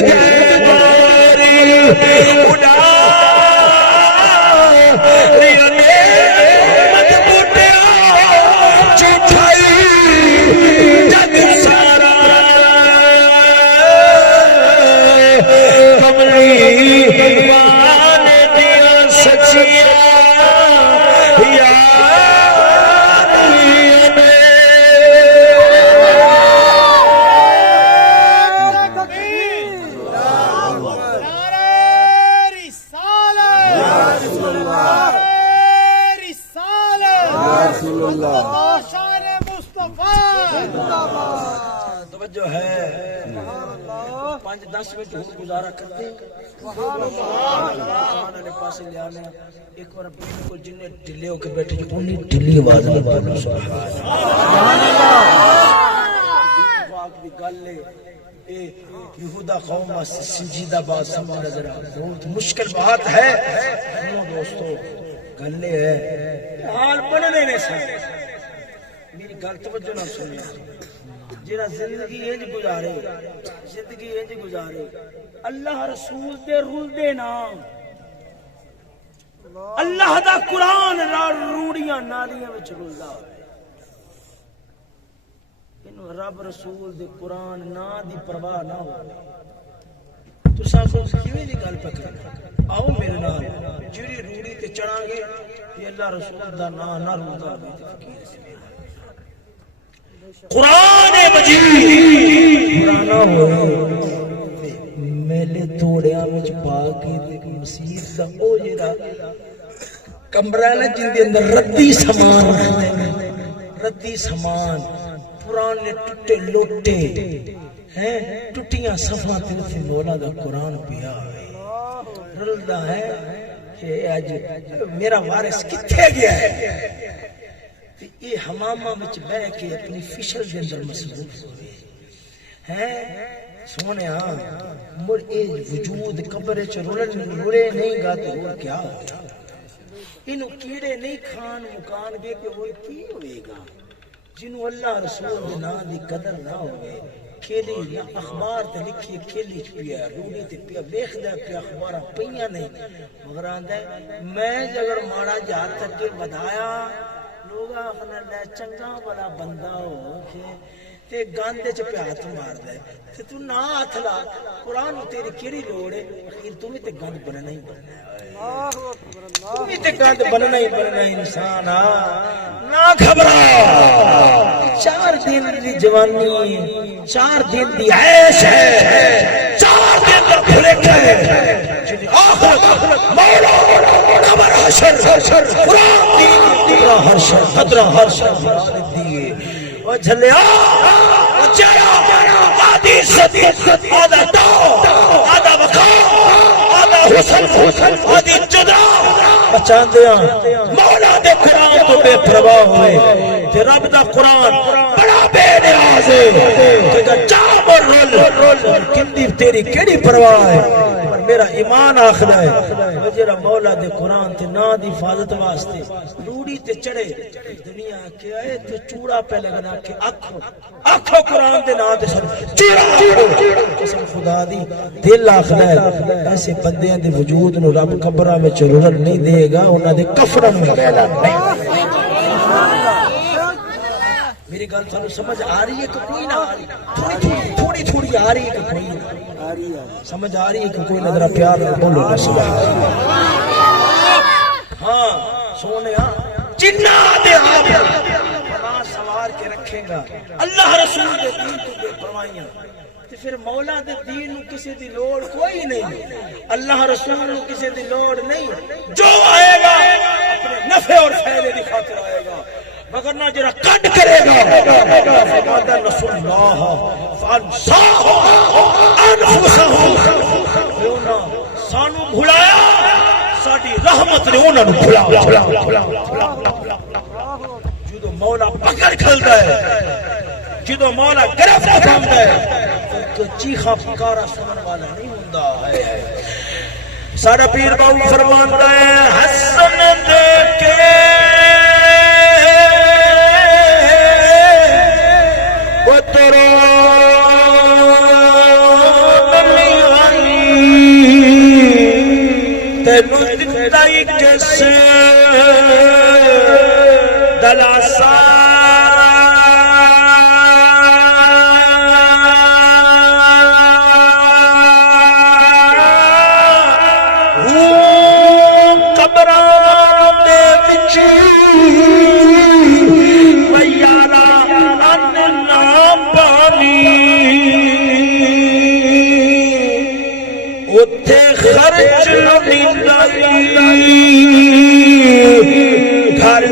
گئے ماری اڑا ریانے مت بوٹیا چٹھائی جگ سارا کملی مان دیا سچیاں توجہ ہے 5-10 منٹ اور گزارا کرتے نے پاسے لے آنے ایک بار بالکل جن ڈھلے ہو کے بیٹھے جو انہیں ڈھلی آواز میں بولو سبحان اللہ پاک دی گل ہے اے یہودا قوم واسطے سنجیدہ بات سمجھ نظر بہت مشکل بات ہے سنو دوستو گل ہے حال بننے نے سن میری گل توجہ نہ سنیا جڑا زندگی انج گزارے اللہ رسول دے رول دے نام اللہ دا قرآن روڑیاں نالیاں وچ رلدا اینو رب رسول دے قرآن نا دی پرواہ نہ ہو تساں کو کیویں دی گل پکڑ آؤ میرے نال جڑی روڑی تے چڑھاں گے یہ اللہ رسول دا نام نہ رلدا ہوے تے فقیر سے قرآن مجید پرانا ہوئے میلے توڑیاں وچ پا کے مسیح دا او جڑا کمرہ ہے جن دے اندر ردی سامان پرانے ٹوٹے لوٹے ہیں ٹوٹیاں صفحاں تے مولا دا قرآن پیا ہے رلدا ہے کہ اج میرا وارث کتھے گیا ہے یہ حمامہ وچ بیٹھ کے اپنی فشل دے اندر مصروف ہوئے ہیں سونے مڑ اے وجود قبر وچ رولے نہیں گا تے ہور کیا ہوگا اینو کیڑے نہیں کھان مکان گے کہ ہور کی ہوئے گا جنوں اللہ رسول دے نام دی قدر نہ ہوئے کھیلی اخبار تے لکھی کھیلی چ پیا روڑی تے پیا ویکھدا پیا اخباراں پئیاں نہیں مگر آندا میں اگر ماڑا جا تک کے ودایا لوگ آخنا لے چنگا والا بندہ ہو تے گاندے چ پہ ہاتھ مار دے تے تو نہ ہاتھ لا قرآن تیری کیڑی لوڑ ہے اخیر تو بھی تے گند بننا ہی بننا ہے تو بھی تے گند بننا ہی انسان نہ گھبرا 4 دن دی جوانی 4 دن دی عیش ہے 4 دن دا بھلکا ہے جنی آخرت مولا قبر حشر قرآن دین ہر شر قدرہ ہر شر مراد دیئے وہ جھلیا وہ چیرا آدھی عزت آدھا تو آدھا وقا آدھا حسن آدھی جدا بچان دیا مولا دے قرآن تو بے پرواہ ہوئے کہ رب دا قرآن بڑا بے نیاز ہے کہ جام اور رول کندی تیری کیڑی پرواہ ہے میرا ایمان آخدا ہے جڑا مولا دے قرآن تے نا دی حفاظت واسطے روڑی تے چڑھے دنیا کے آئے تے چوڑا پہ لگنا کہ آکھو قرآن دے نا تے سن چوڑا قسم خدا دی دل آخدا ہے ایسے بندیاں دے وجود نو رب قبراں وچ رلن نہیں دے گا انہاں دے کفراں نو میدان نہیں میری گل تھانوں سمجھ آ رہی ہے کہ کوئی نہ آ رہی تھوڑی آ رہی ہے کہ کوئی نہ سمجھ آ رہی ہے کہ کوئی نظرہ پیار نہ بولو نہ سبحان ہاں سونے جنہ دے آپ بنا سوار کے رکھے گا اللہ رسول دے دین تو بے پروائیاں تے پھر مولا دے دین نو کسی دی لوڑ کوئی نہیں اللہ رسول نو کسی دی لوڑ نہیں جو آئے گا اپنے نفع اور فائدے دی خاطر آئے گا مگر نہ جرا کٹ کرے گا فرماتا رسول اللہ انفسهم سانو بھلایا ساڈی رحمت نے انہاں نو بھلایا جدو مولا پکڑ کھلدا ہے جدو مولا گرفت فرماتا ہے تو چیخا پکارا سنن والا نہیں ہوندا ہے سارا پیر باو فرماتا ہے حسن دیکھے وہ تیرا دلاسا خرچ گھر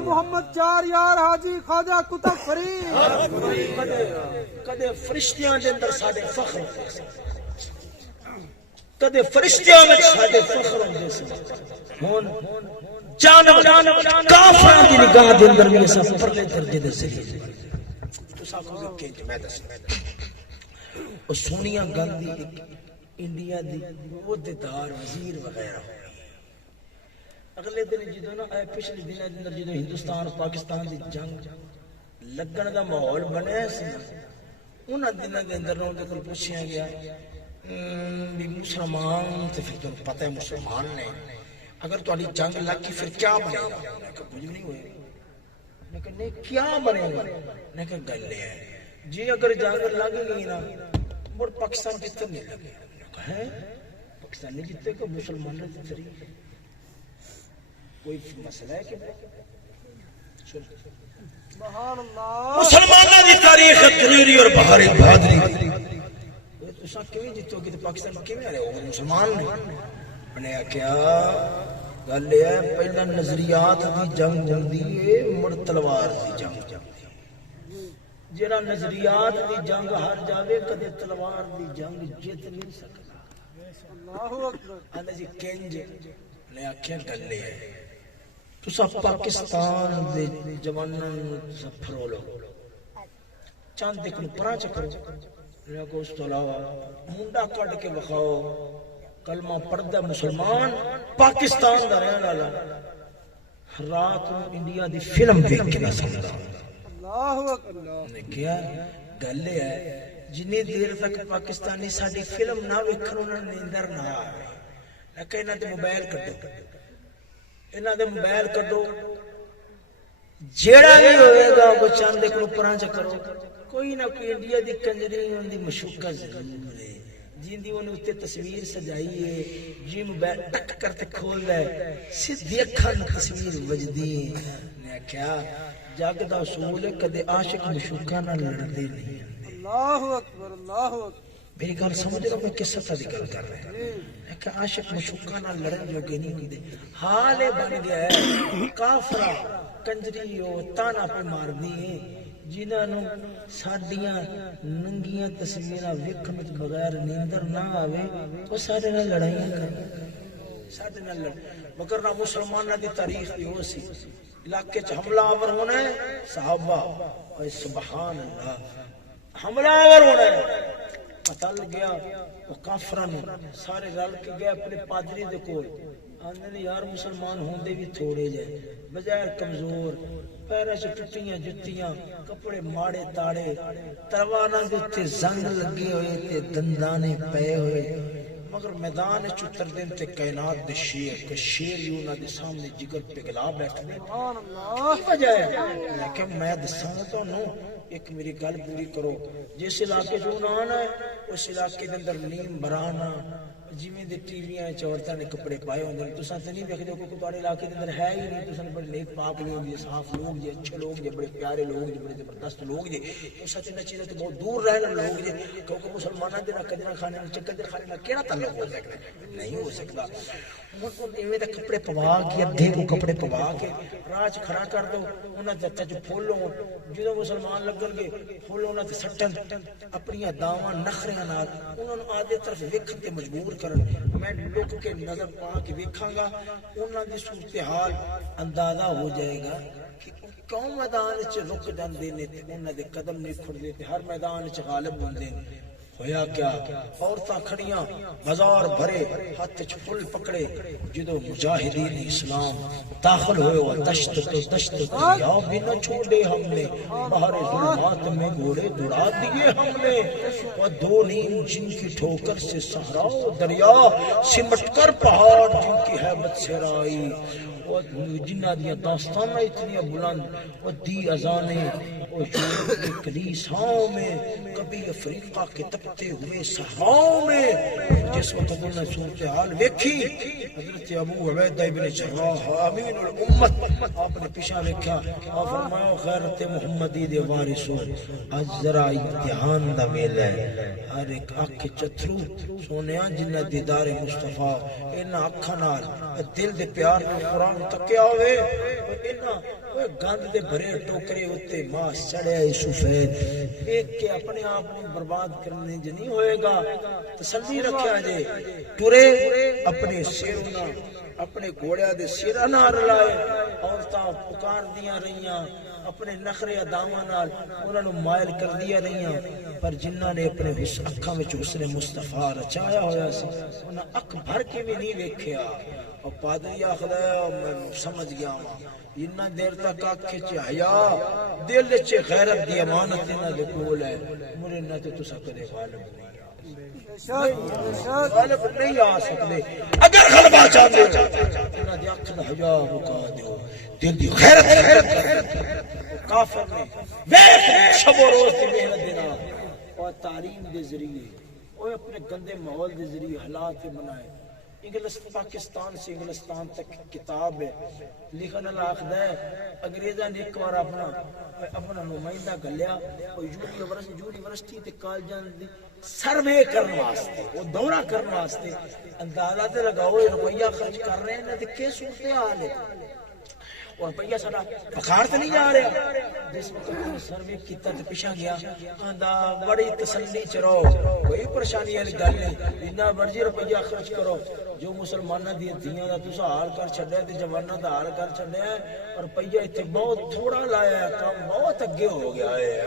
محمد چار یار حاجی خواجہ کتب فرید کدے فرشتیاں دے اندر ساڈے فخر کدے فرشتیاں وچ ساڈے فخر ہوندے سی ہن جانور کافراں دی نگاہ دے اندر بھی سب پرلے درجے دے ذریعے تساں کو کہ میں دس او سونیا گاندھی انڈیا دی عہدیدار وزیر وغیرہ اگلے دن جدوں نا پچھلے دنوں دے اندر جدوں ہندوستان اور پاکستان دی جنگ لگن دا ماحول بنیا سی انہاں دنوں دے اندر انہاں کول پوچھیا گیا بھی مسلمان تے پھر تمہیں پتہ ہے مسلمان نے اگر تہاڈی جنگ لگ گئی پھر کیا بنے گا میں کہ کچھ نہیں ہوئے گا میں کہ نہیں کیا بنے گا میں کہ گل ہے جی اگر جنگ لگ گئی نا مڑ پاکستان جتن نہیں لگے ہے پاکستان نہیں جتے کہ مسلمان نے جتری کوئی مسئلہ ہے کہ مسلمانوں کی تاریخ تریری اور بہاری بہادری تساں کیویں جیتو گے تے پاکستان کیویں آئے ہو مسلمان نے نے کیا گل ہے پہلا نظریات دی جنگ ہوندی ہے مڑ تلوار دی جنگ جڑا نظریات دی جنگ ہار جاوے کدے تلوار دی جنگ جیت نہیں سکدا اللہ اکبر انا جی کنج نے آکھیا گل ہے تسا پاکستان دے جواناں نوں پھرولو چاند دیکھ پرا چکرو نے کو اس تو علاوہ منڈا کڈ کے بخاؤ کلمہ پڑھدا مسلمان پاکستان دا رہن والا رات نوں انڈیا دی فلم دیکھ کے نہ سکدا اللہ اکبر نے کیا گل ہے جنی دیر تک پاکستانی ساڈی فلم نہ ویکھن انہاں نے نیندر نہ آوے لیکن انہاں دے موبائل کڈو انہاں دے موبائل کڈو جیڑا بھی ہوئے گا وہ چاند کو پرا چکرو کوئی نہ کوئی انڈیا دی کنجری ان دی مشوقہ ضرور ہے جن دی انہوں تے تصویر سجائی ہے جی موبائل ٹک کرتے کھول ہے سیدھی اکھاں تصویر وجدی ہے نے کیا جگ دا اصول ہے کدے عاشق مشوقہ نہ لڑدے نہیں اللہ اکبر اللہ اکبر میری گل سمجھ رہا میں کس سطح دی گل کر رہا ہوں کہ عاشق مشوقہ نہ لڑن جوگے نہیں ہوندے حال بن گیا ہے کافرہ کنجری ہو تانا پہ مار دی جنہاں نوں ساڈیاں ننگیاں تصویراں ویکھن وچ بغیر نیندر نہ آوے او ساڈے نال لڑائیاں کرن ساڈے نال لڑ مگر نہ مسلماناں دی تاریخ دی ہو سی علاقے چ حملہ آور ہونا ہے صحابہ اے سبحان اللہ حملہ آور ہونا ہے پتہ لگ گیا وہ کافراں نوں سارے رل کے گئے اپنے پادری دے کول آندے یار مسلمان ہوندے بھی تھوڑے جائے بجائے کمزور پیرے سے ٹٹیاں جتیاں کپڑے ماڑے تاڑے تلواراں دے تے زنگ لگے ہوئے تے دندانے پے ہوئے مگر میدان چ اتر دین تے کائنات دے شیر کہ شیر یوں انہاں دے سامنے جگر پگھلا بیٹھے سبحان اللہ کی وجہ ہے میں کہ میں دساں تانوں ایک میری گل پوری کرو جس علاقے جو آنا ہے اس علاقے دے اندر نیم برانا جویں دے ٹی ویاں وچ عورتاں نے کپڑے پائے ہوندے نے تساں تے نہیں ویکھدے کہ تہاڈے علاقے دے اندر ہے ہی نہیں تساں بڑے نیک پاک لوگ جی صاف لوگ جی اچھے لوگ جی بڑے پیارے لوگ جی بڑے زبردست لوگ جی تساں تے چیزاں تے بہت دور رہن لوگ جی کیونکہ مسلماناں دے نال کجرا کھانے نال چکر دے کھانے نال کیڑا تعلق ہو سکدا ہے نہیں ہو سکدا مطلب ایویں دے کپڑے پوا کے ادھے کو کپڑے پوا کے راہ چ کھڑا کر دو انہاں دے ہتھاں چ پھول ہون جدوں مسلمان لگن گے پھول انہاں تے سٹن اپنی داواں نخریاں نال انہاں نوں آدھے طرف ویکھن تے مجبور کرن میں لک کے نظر پا کے ویکھاں گا انہاں دی صورتحال اندازہ ہو جائے گا کہ کیوں میدان وچ رک جاندے نے تے انہاں دے قدم نہیں کھڑدے تے ہر میدان وچ غالب ہوندے نے ہویا کیا عورتاں کھڑیاں بازار بھرے ہاتھ چ پھل پکڑے جدو مجاہدین اسلام داخل ہوئے وہ دشت تو دشت دریا بھی نہ چھوڑے ہم نے باہر ظلمات میں گھوڑے دوڑا دیے ہم نے وہ دو نیم جن کی ٹھوکر سے صحرا و دریا سمٹ کر پہاڑ جن کی ہیبت سے رائی جنہ دیا داستانہ اتنی بلند وہ دی اذانیں وہ یورپ کے کلیساؤں میں کبھی افریقہ کے تپتے ہوئے صحراؤں میں جس وقت انہوں نے صورتحال ویکھی حضرت ابو عبیدہ ابن جراح امین الامت آپ نے پیچھے ویکھا اور فرمایا غیرت محمدی دے وارثو اج ذرا امتحان دا ویلا ہے ہر ایک اکھ چترو سونیا جنہ دیدار مصطفیٰ انہاں اکھاں نال دل دے پیار نال قرآن تکیا ہوئے انہاں گند دے بھرے ٹوکرے ہوتے ماں چڑھے سفید ایک کے اپنے آپ کو برباد کرنے جو نہیں ہوئے گا تسلی رکھیا جے ٹرے اپنے سیرنا اپنے گھوڑیاں دے سیرا نہ رلائے عورتاں پکار دیاں رہیاں اپنے نخرے اداواں نال انہاں نوں مائل کر دیا رہیاں پر جنہاں نے اپنے اکھاں وچ حسن مصطفیٰ رچایا ہویا سی انہاں اکھ بھر کے بھی نہیں ویکھیا اور پادری آخدا میں سمجھ گیا ہوں اتنا دیر تک آنکھ چ حیا دل چ غیرت دی امانت انہاں دے کول ہے مرے نہ تے تساں کدے غالب غالب نہیں آ سکدے اگر غلبہ چاہندے ہو انہاں دی اکھ دا حیا رکا دیو دل دی غیرت کافر نے ویکھ شب و روز دی محنت دے نال اور تعلیم دے ذریعے او اپنے گندے ماحول دے ذریعے حالات بنائے پاکستان سے انگلستان تک کتاب ہے لکھن اللہ آخدہ ہے انگریزہ نے ایک بار اپنا نمائندہ گلیا اور یونیورسٹی تے کالجاں دی سروے کرنے واسطے وہ دورہ کرنے واسطے اندازہ تے لگاؤ روپیہ خرچ کر رہے ہیں تے کیا صورتحال ہے اور روپیہ سارا پکار تے نہیں جا رہا جس وقت سروے کیتا تے پیچھے گیا آندا بڑی تسلی چ رہو کوئی پریشانی والی گل نہیں جتنا مرضی روپیہ خرچ کرو جو مسلماناں دی دھیاں دا تساں حال کر چھڈیا تے جواناں دا حال کر چھڈیا ہے اور روپیہ ایتھے بہت تھوڑا لایا ہے کام بہت اگے ہو گیا ہے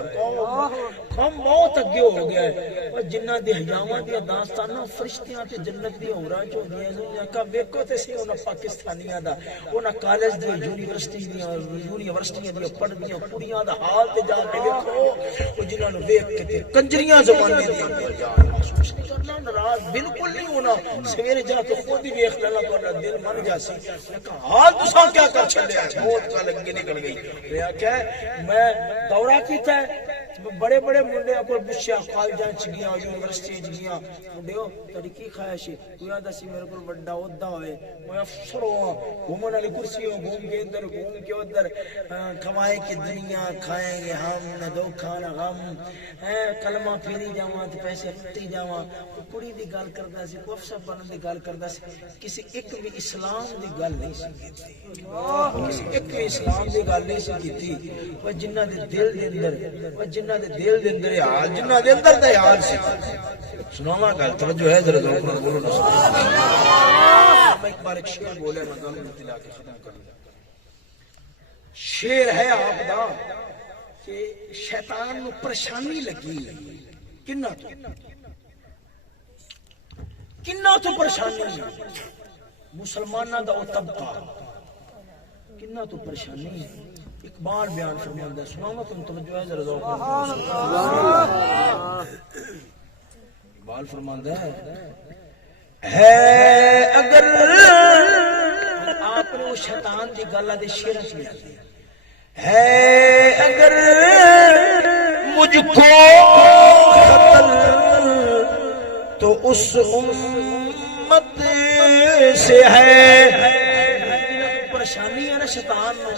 کام بہت اگے ہو گیا ہے اور جنہاں دی حیاواں دی داستاناں فرشتیاں تے جنت دی ہوراں چ ہوندیاں نے کہ ویکھو تے سی انہاں پاکستانیاں دا انہاں کالج دی یونیورسٹیاں دی پڑھدیاں کڑیاں دا حال تے جا کے ویکھو او جنہاں نوں ویکھ کے کنجریاں زمانے دی محسوس نہیں کرنا ناراض بالکل نہیں ہونا سویرے جا کے خود ہی ویکھ لینا تو دل من جاسی حال تساں کیا کر چھڈیا بہت گل اگے نکل گئی میں دورہ کیتا ہے بڑے بڑے منڈے کو پوچھیا کالجاں چ گیا یونیورسٹی چ گیا منڈیو تیری کی خواہش ہے کوئی آندا سی میرے کول بڑا عہدہ ہوئے میں افسر ہوں گھومنے والی کرسی ہوں گھوم کے ادھر گھوم کے ادھر کمائے کی دنیا کھائیں گے ہم نہ دھوکا نہ غم کلمہ پھیری جاواں تے پیسے لٹی جاواں کڑی دی گل کردا سی کو افسر بنن دی گل کردا سی کسی ایک بھی اسلام دی گل نہیں سی کیتی کسی ایک بھی اسلام دی گل نہیں سی کیتی او جنہاں دے دل دے اندر او جنہاں دے دل دے اندر حال جنہاں دے اندر دا حال سی سناواں گل توجہ ہے ذرا ذوق نال بولو نا میں ایک بار ایک شعر بولیا میں گل تلا کے ختم کر دوں شعر ہے آپ دا کہ شیطان نو پریشانی لگی کنہ تو پریشانی مسلمانہ دا او طبقہ کنہ تو پریشانی اقبال بیان فرماندا ہے سناواں تم توجہ ہے ذرا ذوق اقبال فرماندا ہے ہے اگر آپ نے وہ شیطان دی گل دے شیرت میں آتی ہے اگر مجھ کو خطر تو اس امت سے ہے پریشانی ہے نا شیطان میں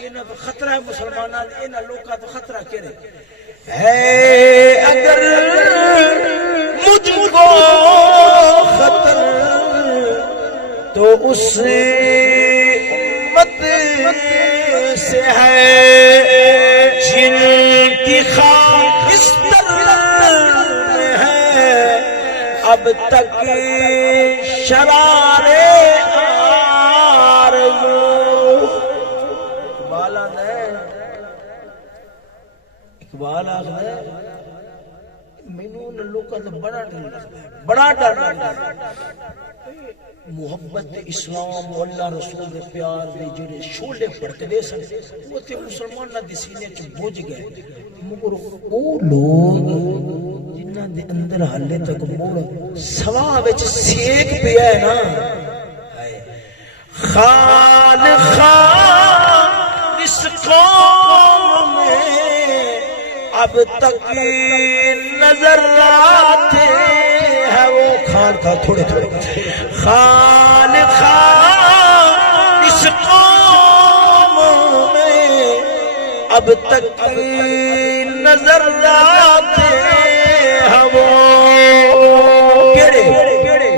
انہاں تو خطرہ ہے مسلماناں انہاں لوکاں تو خطرہ کرے ہے اگر مجھ کو خطر تو اس امت سے ہے جن کی خاکستر میں ہے اب تک شرار آرزو اقبال آخر ہے مینوں لوکاں دا بڑا ڈر لگدا ہے بڑا ڈر لگدا ہے محبت اسلام و اللہ رسول دے پیار دے جڑے شعلے پھڑکدے سن وہ تے مسلماناں دے سینے وچ بجھ گئے مگر او لوگ جنہاں دے اندر حالے تک موڑ سوا وچ سیک پیا ہے نا خان خان اس قوم میں اب تک نظر آتے ہیں وہ خان کا تھوڑے تھوڑے خان خان اس قوم میں اب تک نظر آتے ہیں وہ کیڑے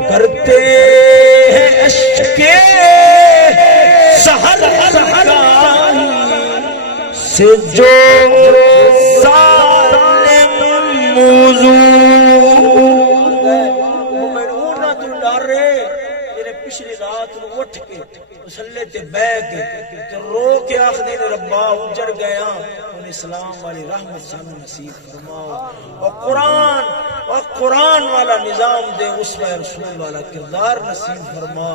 کرتے ہیں اشکے سحر سے جو ظالم موضوع میں تو ڈر رہے میرے پچھلی رات نو اٹھ کے مسلے تے بیٹھ کے تے رو کے آخدے نے ربا اجڑ گیا ان اسلام والی رحمت سانو نصیب فرما اور قرآن والا نظام دے اسوہ رسول والا کردار نصیب فرما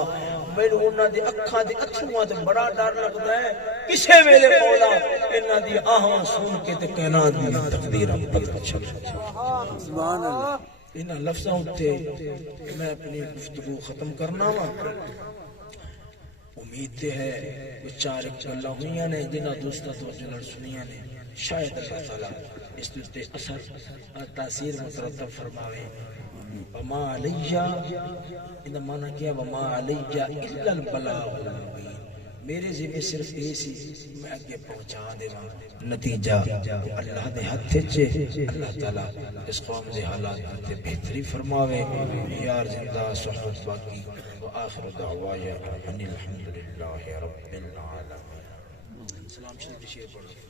میرے انہاں دی اکھاں دے اتھرواں تے بڑا ڈر لگدا ہے کسے ویلے مولا انہاں دی آہاں سن کے تے کائنات دی تقدیر پتہ چل سبحان اللہ انہاں لفظاں تے میں اپنی گفتگو ختم کرنا وا امید تے ہے چار گلاں ہوئیاں نے جنہاں دوستاں تو جنہاں سنیاں نے شاید اللہ تعالی اس تے اثر اور تاثیر مترتب فرماوے وما علیہ ان معنی کیا وما علیہ الا البلاغ المبین میرے ذمہ صرف یہ سی میں آگے پہنچا دیواں نتیجہ اللہ دے ہاتھ وچ اللہ تعالی اس قوم دے حالات تے بہتری فرماوے یار زندہ صحبت باقی وآخر دعوایا ان الحمدللہ رب العالمین سلام شریف شیر پڑھو